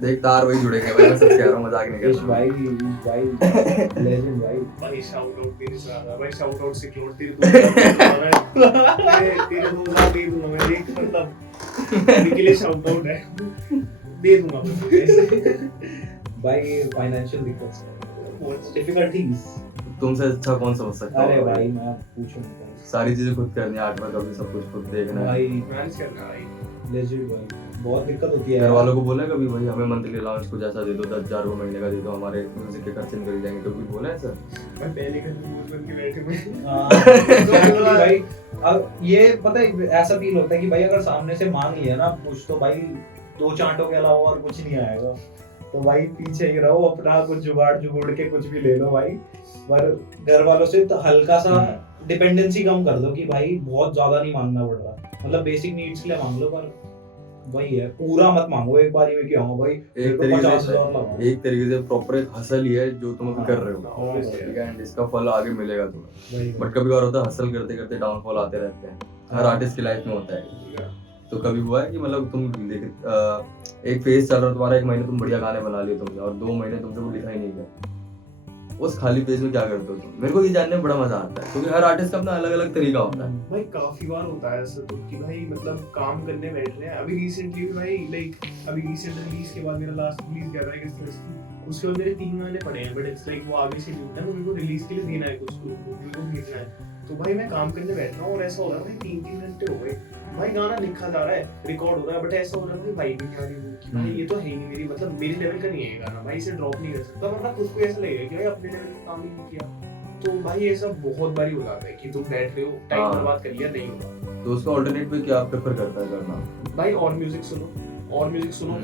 देख तार वही जुड़ेंगे भाई, मैं सच कह रहा हूं, मजाक नहीं कर रहा। भाई लेजेंड भाई। भाई शाउट आउट तेरे से ज्यादा भाई, शाउट आउट सिक्योर तेरे 2 तेरे 2 साल दे दूंगा मैं, देख मतलब निकले शाउट आउट है, दे दूंगा मैं भाई फाइनेंशियल दिक्कत, व्हाट्स डिफिकल्टीज। तुमसे अच्छा कौन समझ सकता है? अरे भाई मैं पूछूं सारी चीजें खुद करनी है, 8 बार कभी सब कुछ खुद देखना है भाई, मैनेज करना भाई। लेजेंड भाई, बहुत दिक्कत होती है घर वालों को बोला कभी भाई हमें मंथली अलाउंस कुछ ऐसा दे दो, 10,000 रुपए महीने का दे दो, हमारे म्यूजिक के खर्चे निकल जाएंगे, तो भी बोला है सर? मैं पहले का दूर बन के बैठे हुए हाँ, भाई अब ये पता है ऐसा फील होता है कि भाई अगर सामने से मांग लिया ना कुछ तो भाई 2 चांटों के अलावा और कुछ नहीं आएगा, तो भाई पीछे ही रहो, अपना कुछ जुगाड़ जुगुड़ के कुछ भी ले लो भाई। पर घर वालों से तो हल्का सा डिपेंडेंसी कम कर दो कि भाई बहुत ज्यादा नहीं मांगना पड़ रहा, मतलब बेसिक नीड्स के लिए मांग लो, पर वही है पूरा मत मांगो एक बारी में, क्या होगा भाई एक तरीके से प्रॉपर एक हसल ही है जो तुम अभी कर रहे हो, ठीक है, एंड इसका फल आगे मिलेगा तुम्हें। बट कभी कभार होता है हसल करते करते डाउनफॉल आते रहते हैं, हर आर्टिस्ट की लाइफ में होता है। तो कभी हुआ है कि मतलब तुम एक फेज चल रहा है तुम्हारा, 1 महीने तुम बढ़िया गाने बना लिए तुमने, और 2 महीने तुमसे कुछ लिखा ही नहीं गया, उस खाली पेज में क्या करते हो तुम? मेरे को ये जानने में बड़ा मजा आता है, क्योंकि हर आर्टिस्ट का अपना अलग अलग तरीका होता है। भाई काफी बार होता है ऐसा तो कि भाई मतलब काम करने बैठ रहे हैं। अभी रिसेंटली भाई अभी रिसेंट रिलीज के बाद मेरा लास्ट रिलीज गया था किस तरह से, उसके बाद मेरे 3 गाने पड़े हैं, बट इट्स लाइक वो आगे से ड्यूट है, तो मेरे को रिलीज के लिए देना है कुछ, मेरे को भेजना है। तो भाई मैं काम करने बैठ रहा हूँ और ऐसा हो रहा है भाई 3-3 घंटे हो गए, भाई गाना लिखा जा रहा है, रिकॉर्ड हो रहा है, बट ऐसा हो रहा है भाई भी क्या नहीं कि भाई ये तो है ही नहीं मेरी, मतलब मेरे लेवल का नहीं है गाना, भाई इसे ड्रॉप नहीं कर सकता, वरना खुद को ऐसा लगेगा कि भाई अपने लेवल का काम ही नहीं किया। तो भाई ऐसा बहुत बारी हो जाता है कि तुम बैठ रहे हो, टाइम बर्बाद कर लिया, नहीं होगा। तो उसका अल्टरनेट पे क्या प्रेफर करता है करना? भाई और म्यूजिक सुनो,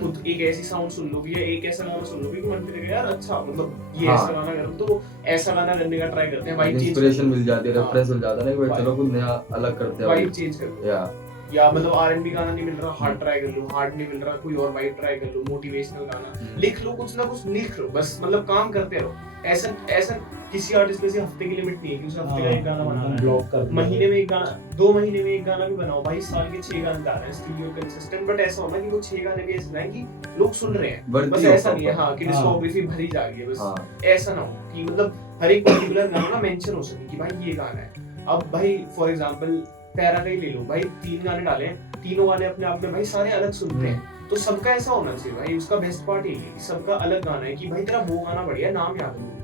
खुद एक ऐसी साउंड सुन लो या एक ऐसा गाना सुन लो कि मन करेगा यार अच्छा, मतलब ये ऐसा गाना करो, तो ऐसा गाना करने का ट्राई करते हैं भाई, इंस्पिरेशन मिल जाती है, रेफरेंस मिल जाता है ना कि भाई चलो कुछ नया अलग करते हैं भाई, चेंज कर या मतलब R&B गाना नहीं मिल रहा, हार्ड ट्राई कर लो, हार्ड नहीं मिल रहा कोई और वाइड ट्राई कर लो, मोटिवेशनल गाना लिख लो, कुछ ना कुछ लिख लो, बस मतलब काम करते रहो। ऐसा किसी आर्टिस्ट पे से हफ्ते की लिमिट नहीं है कि उसे हफ्ते का एक गाना बनाना है, ब्लॉक कर महीने में एक गाना, 2 महीने में एक गाना भी बनाओ भाई, साल के 6 गाने डाल रहे हैं स्टूडियो कंसिस्टेंट, बट ऐसा होना कि वो 6 गाने भी ऐसे बनाए कि लोग सुन रहे हैं, बस ऐसा नहीं है हाँ कि डिस्कोग्राफी भरी जा रही है, बस ऐसा ना हो कि मतलब हर एक पर्टिकुलर गाना ना मेंशन हो सके कि भाई ये गाना है। अब भाई फॉर एग्जांपल पैरा का ही ले लो भाई, 3 गाने डाले हैं, तीनों गाने अपने आप में भाई सारे अलग सुनते हैं, तो सबका ऐसा होना चाहिए भाई, उसका बेस्ट पार्ट यही है कि सबका अलग गाना है, कि भाई तेरा वो गाना बढ़िया है, नाम याद है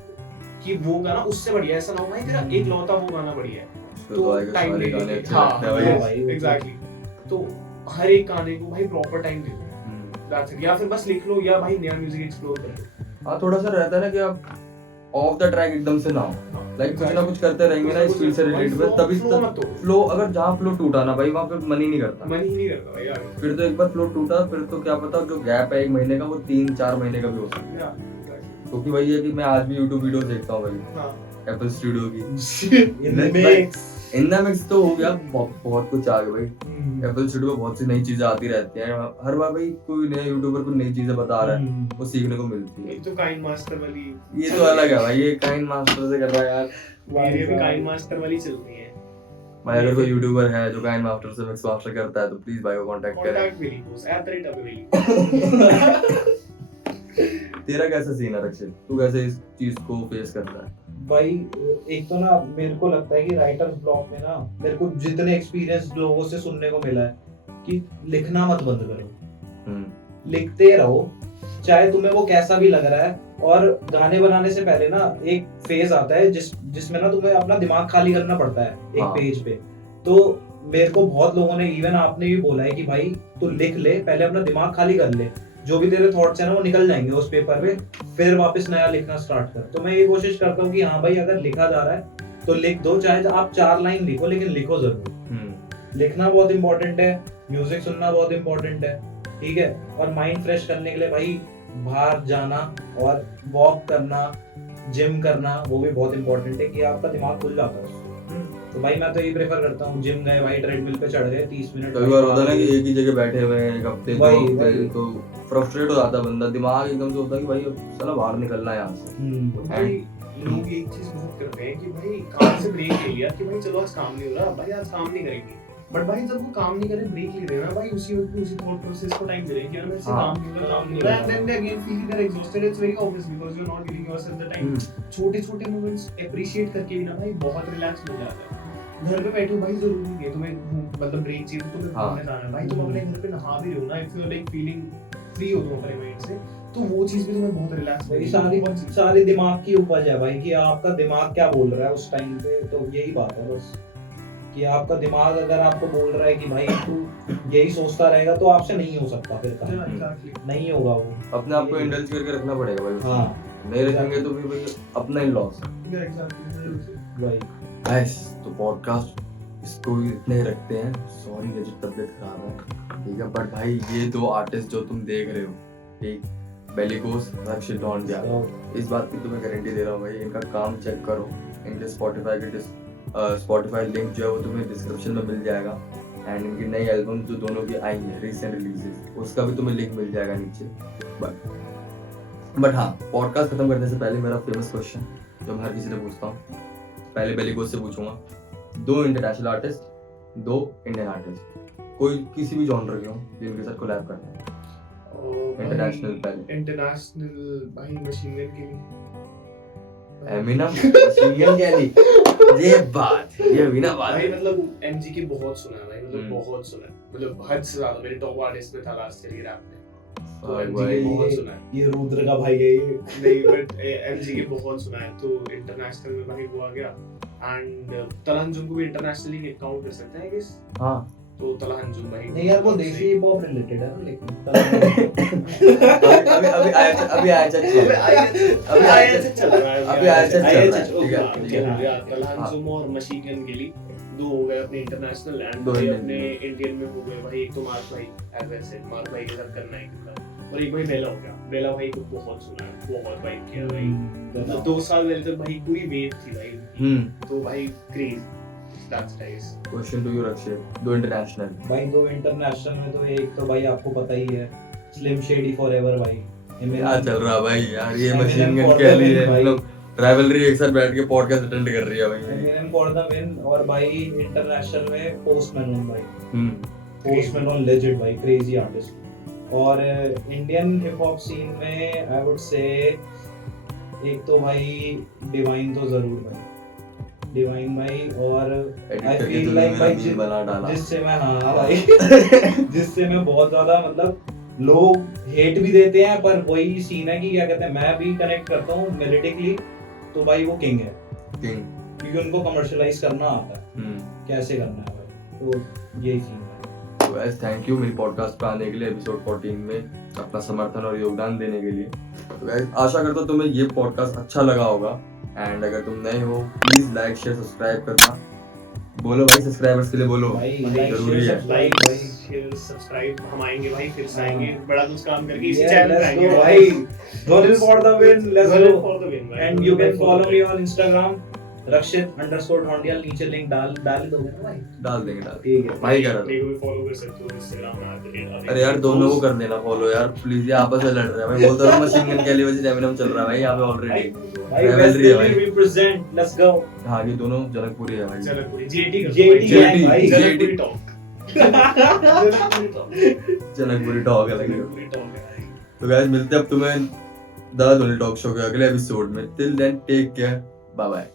कि वो गाना उससे बढ़िया, ऐसा ना हो भाई तेरा एक लौता वो गाना बढ़िया है, तो टाइम ले लो। हाँ एग्जैक्टली, तो हर एक गाने को भाई प्रॉपर टाइम दे दो, या फिर बस लिख लो या भाई नया म्यूजिक एक्सप्लोर कर लो। हाँ थोड़ा सा रहता है ना कि आप ऑफ द ट्रैक एकदम से ना हो, लाइक कुछ ना कुछ करते रहेंगे ना इस फील्ड से रिलेटेड, तभी फ्लो, अगर जहाँ फ्लो टूटा ना भाई वहाँ पे मन ही नहीं करता भाई यार, फिर तो एक बार फ्लो टूटा फिर तो क्या पता जो गैप है 1 महीने का वो 3-4 महीने का भी हो सकता है, क्योंकि भाई ये कि मैं आज भी YouTube वीडियोस देखता हूँ भाई एप्पल स्टूडियो की, इन द मिक्स तो हो गया, बहुत कुछ आ गया भाई, एप्पल स्टूडियो में बहुत सी नई चीजें आती रहती हैं, हर बार भाई कोई नया यूट्यूबर कोई नई चीजें बता रहा है, वो सीखने को मिलती है। एक तो काइन मास्टर वाली, ये तो अलग है भाई, ये काइन मास्टर से कर रहा है यार, मेरे भी काइन मास्टर वाली चल रही है, भाई अगर कोई यूट्यूबर है जो काइन मास्टर से मिक्स मास्टर करता है तो प्लीज भाई को कांटेक्ट करें। कॉन्टैक्ट वेलिकोस @वेलिकोस। तेरा कैसा सीन है रक्षित, तू कैसे इस चीज को फेस करता है? भाई एक तो ना मेरे को लगता है कि राइटर्स ब्लॉक में ना मेरे को जितने एक्सपीरियंस लोगों से सुनने को मिला है कि लिखना मत बंद करो, लिखते रहो चाहे तुम्हें वो कैसा भी लग रहा है। और गाने बनाने से पहले ना एक फेज आता है जिसमें ना तुम्हें अपना दिमाग खाली करना पड़ता है एक हाँ। पेज पे। तो मेरे को बहुत लोगों ने, इवन आपने भी बोला है कि भाई तू लिख ले, पहले अपना दिमाग खाली कर ले, जो भी तेरे थॉट्स है ना वो निकल जाएंगे उस पेपर पे, फिर वापस नया लिखना स्टार्ट कर। तो मैं ये कोशिश करता हूँ कि हाँ भाई अगर लिखा जा रहा है तो लिख दो, चाहे आप 4 लाइन लिखो लेकिन लिखो जरूर। लिखना बहुत इंपॉर्टेंट है, म्यूजिक सुनना बहुत इंपॉर्टेंट है, ठीक है। और माइंड फ्रेश करने के लिए भाई बाहर जाना और वॉक करना, जिम करना, वो भी बहुत इंपॉर्टेंट है कि आपका दिमाग खुल जाता है उससे। तो भाई मैं तो ये प्रेफर करता हूँ, जिम गए भाई, ट्रेडमिल पे चढ़ गए 30 मिनट। कई बार होता है ना कि एक ही जगह बैठे हुए हैं एक हफ्ते दो वही, हफ्ते, वही। तो फ्रस्ट्रेट हो जाता है बंदा, दिमाग एकदम से होता है कि भाई अब साला बाहर निकलना है यहाँ से। भाई लोग एक चीज बहुत करते हैं कि भाई काम से ब्रेक ले लिया कि भाई चलो आज काम नहीं हो रहा, भाई आज काम नहीं करेंगे। बट भाई जब वो काम नहीं करे, ब्रेक ले देना भाई, उसी वक्त उसी थॉट प्रोसेस को टाइम दे कि यार मेरे से काम नहीं हो रहा, काम नहीं हो रहा, and then they again feel that exhausted. It's very obvious because you are not giving yourself the time. छोटे-छोटे मोमेंट्स एप्रिशिएट करके भी ना भाई बहुत रिलैक्स मिल जाता है। घर पे बैठे हो भाई, जरूरी नहीं है तुम्हें मतलब ब्रेक चाहिए तो तुम्हें घूमने जाना है भाई, तुम अपने घर पे नहा भी रहे हो ना, if you are like feeling free हो तुम अपने माइंड से, तो वो चीज भी तुम्हें बहुत रिलैक्स भाई सारी दिमाग की उपज है भाई कि आपका दिमाग क्या बोल रहा है उस टाइम पे। तो यही बात है बस कि आपका दिमाग अगर आपको बोल रहा है कि भाई तू यही सोचता रहेगा तो आपसे नहीं हो सकता, फिर काम नहीं होगा वो। अपने आप को इंडल्ज करके रखना पड़ेगा भाई। हाँ नहीं रखेंगे तो फिर भाई अपना ही लॉस है भाई। गाइस। तो पॉडकास्ट इसको इतने ही रखते हैं। सॉरी मेरी तबीयत खराब है, ठीक है, बट भाई ये दो आर्टिस्ट जो तुम देख रहे हो, एक बेलिकोस, रक्षित डॉन्डिया, इस बात की तुम्हें गारंटी दे रहा हूँ भाई, इनका काम चेक करो। इनके स्पॉटिफाई लिंक जो है वो तुम्हें डिस्क्रिप्शन में मिल जाएगा। एंड इनकी नई एल्बम जो दोनों की आई है रिसेंट रिलीजेस, उसका भी तुम्हें लिंक मिल जाएगा नीचे। बट हाँ, पॉडकास्ट खत्म करने से पहले मेरा फेमस क्वेश्चन जो मैं हर किसी से पूछता हूँ, पहले बेलिकोस से पूछूंगा, 2 इंटरनेशनल आर्टिस्ट, 2 इंडियन आर्टिस्ट, कोई किसी भी जॉनर के हो जिनके साथ कोलैब करना है। इंटरनेशनल पहले। इंटरनेशनल भाई मशीन गन के लिए एमिनम, मशीन गन कैली, ये बात, ये भी ना बात भाई, है। मतलब एमजी की बहुत सुना है भाई, मतलब हम्म। बहुत सुना है, मतलब हद से ज्यादा मेरे टॉप आर्टिस्ट में था लास्ट ईयर रैप में, तो एमजी भाई, की बहुत सुना है। ये रुद्र का भाई है ये। नहीं बट एमजी की बहुत सुना है, तो इंटरनेशनल में भाई वो आ गया। एंड तलहंजुम को भी इंटरनेशनली काउंट कर सकते हैं गेस, हाँ तो तलहंजुम भाई नहीं यार वो देसी हिप हॉप रिलेटेड है ना, लेकिन अभी आया चल तलहंजुम और मशीन गन गिली 2 हो गए अपने इंटरनेशनल एंड दो भाई Indian अपने इंडियन में हो गए भाई। एक तो मार्क भाई, एज आई सेड मार्क भाई के साथ करना है, और एक भाई बेला हो गया। बेला भाई को बहुत सुना है, बहुत भाई किया भाई, मतलब 2 साल पहले तक भाई पूरी वेव थी भाई, तो भाई craze. That's nice. Question to you Rakshit, 2 international. भाई 2 इंटरनेशनल में तो एक तो भाई आपको पता ही है, स्लिम शेडी फॉरएवर भाई। क्या चल रहा है भाई यार, ये Eminem मशीन गन for के the लिए win, भाई। मतलब राइवलरी एक साथ बैठ के पॉडकास्ट अटेंड कर रही है भाई। Eminem for the win. और भाई इंटरनेशनल में पोस्ट मैलोन भाई, हम्म, पोस्ट मैलोन लेजेंड भाई, क्रेजी आर्टिस्ट। और इंडियन हिप हॉप सीन में आई वुड से एक तो भाई डिवाइन तो जरूर भाई, डिवाइन भाई। और एडिट I करके feel तूने like मेरा भाई मीम बना डाला। जिससे मैं, हाँ भाई जिससे मैं बहुत ज्यादा, मतलब लोग हेट भी देते हैं पर वही सीन है कि क्या कहते हैं, मैं भी कनेक्ट करता हूँ मेलोडिकली, तो भाई वो किंग है, किंग। क्योंकि उनको कमर्शियलाइज करना आता है कैसे करना है भाई, तो यही सीन है। तो गाइस थैंक यू मेरी पॉडकास्ट पे आने के लिए, एपिसोड 14 में अपना समर्थन और योगदान देने के लिए। तो गाइस आशा करता हूँ तुम्हें ये पॉडकास्ट अच्छा लगा होगा। एंड अगर तुम नए हो प्लीज लाइक शेयर सब्सक्राइब करना। बोलो भाई सब्सक्राइबर्स के लिए बोलो, भाई जरूरी है। लाइक शेयर सब्सक्राइब, हम आएंगे भाई, फिर से आएंगे बड़ा कुछ काम करके इसी Yeah, चैनल पे let's आएंगे go भाई, Roll for the win, let's Roll go। for the win भाई। And you can follow me on Instagram रक्षित_ढोंडियाल नीचे लिंक डाल दोगे ना भाई? डाल देंगे ठीक है भाई कह रहा मेरे को भी फॉलो कर सकते हो इंस्टाग्राम में अरे यार दोनों को कर देना फॉलो यार प्लीज, ये आपस में लड़ रहे हैं भाई, बोलता रहा मशीन गन कैली वजह एमिनम चल रहा है भाई यहाँ पे ऑलरेडी। भाई Rivalry वेस्ट है भाई। Delhi represent, let's go. हाँ ये दोनों जनकपुरी है भाई। जनकपुरी जेटी JT JT भाई, जनकपुरी टॉक जनकपुरी टॉक है भाई। जनकपुरी टॉक है। तो गाइस मिलते हैं अब तुम्हें दादा धोनी टॉक शो के अगले एपिसोड में। Till then take care, bye bye.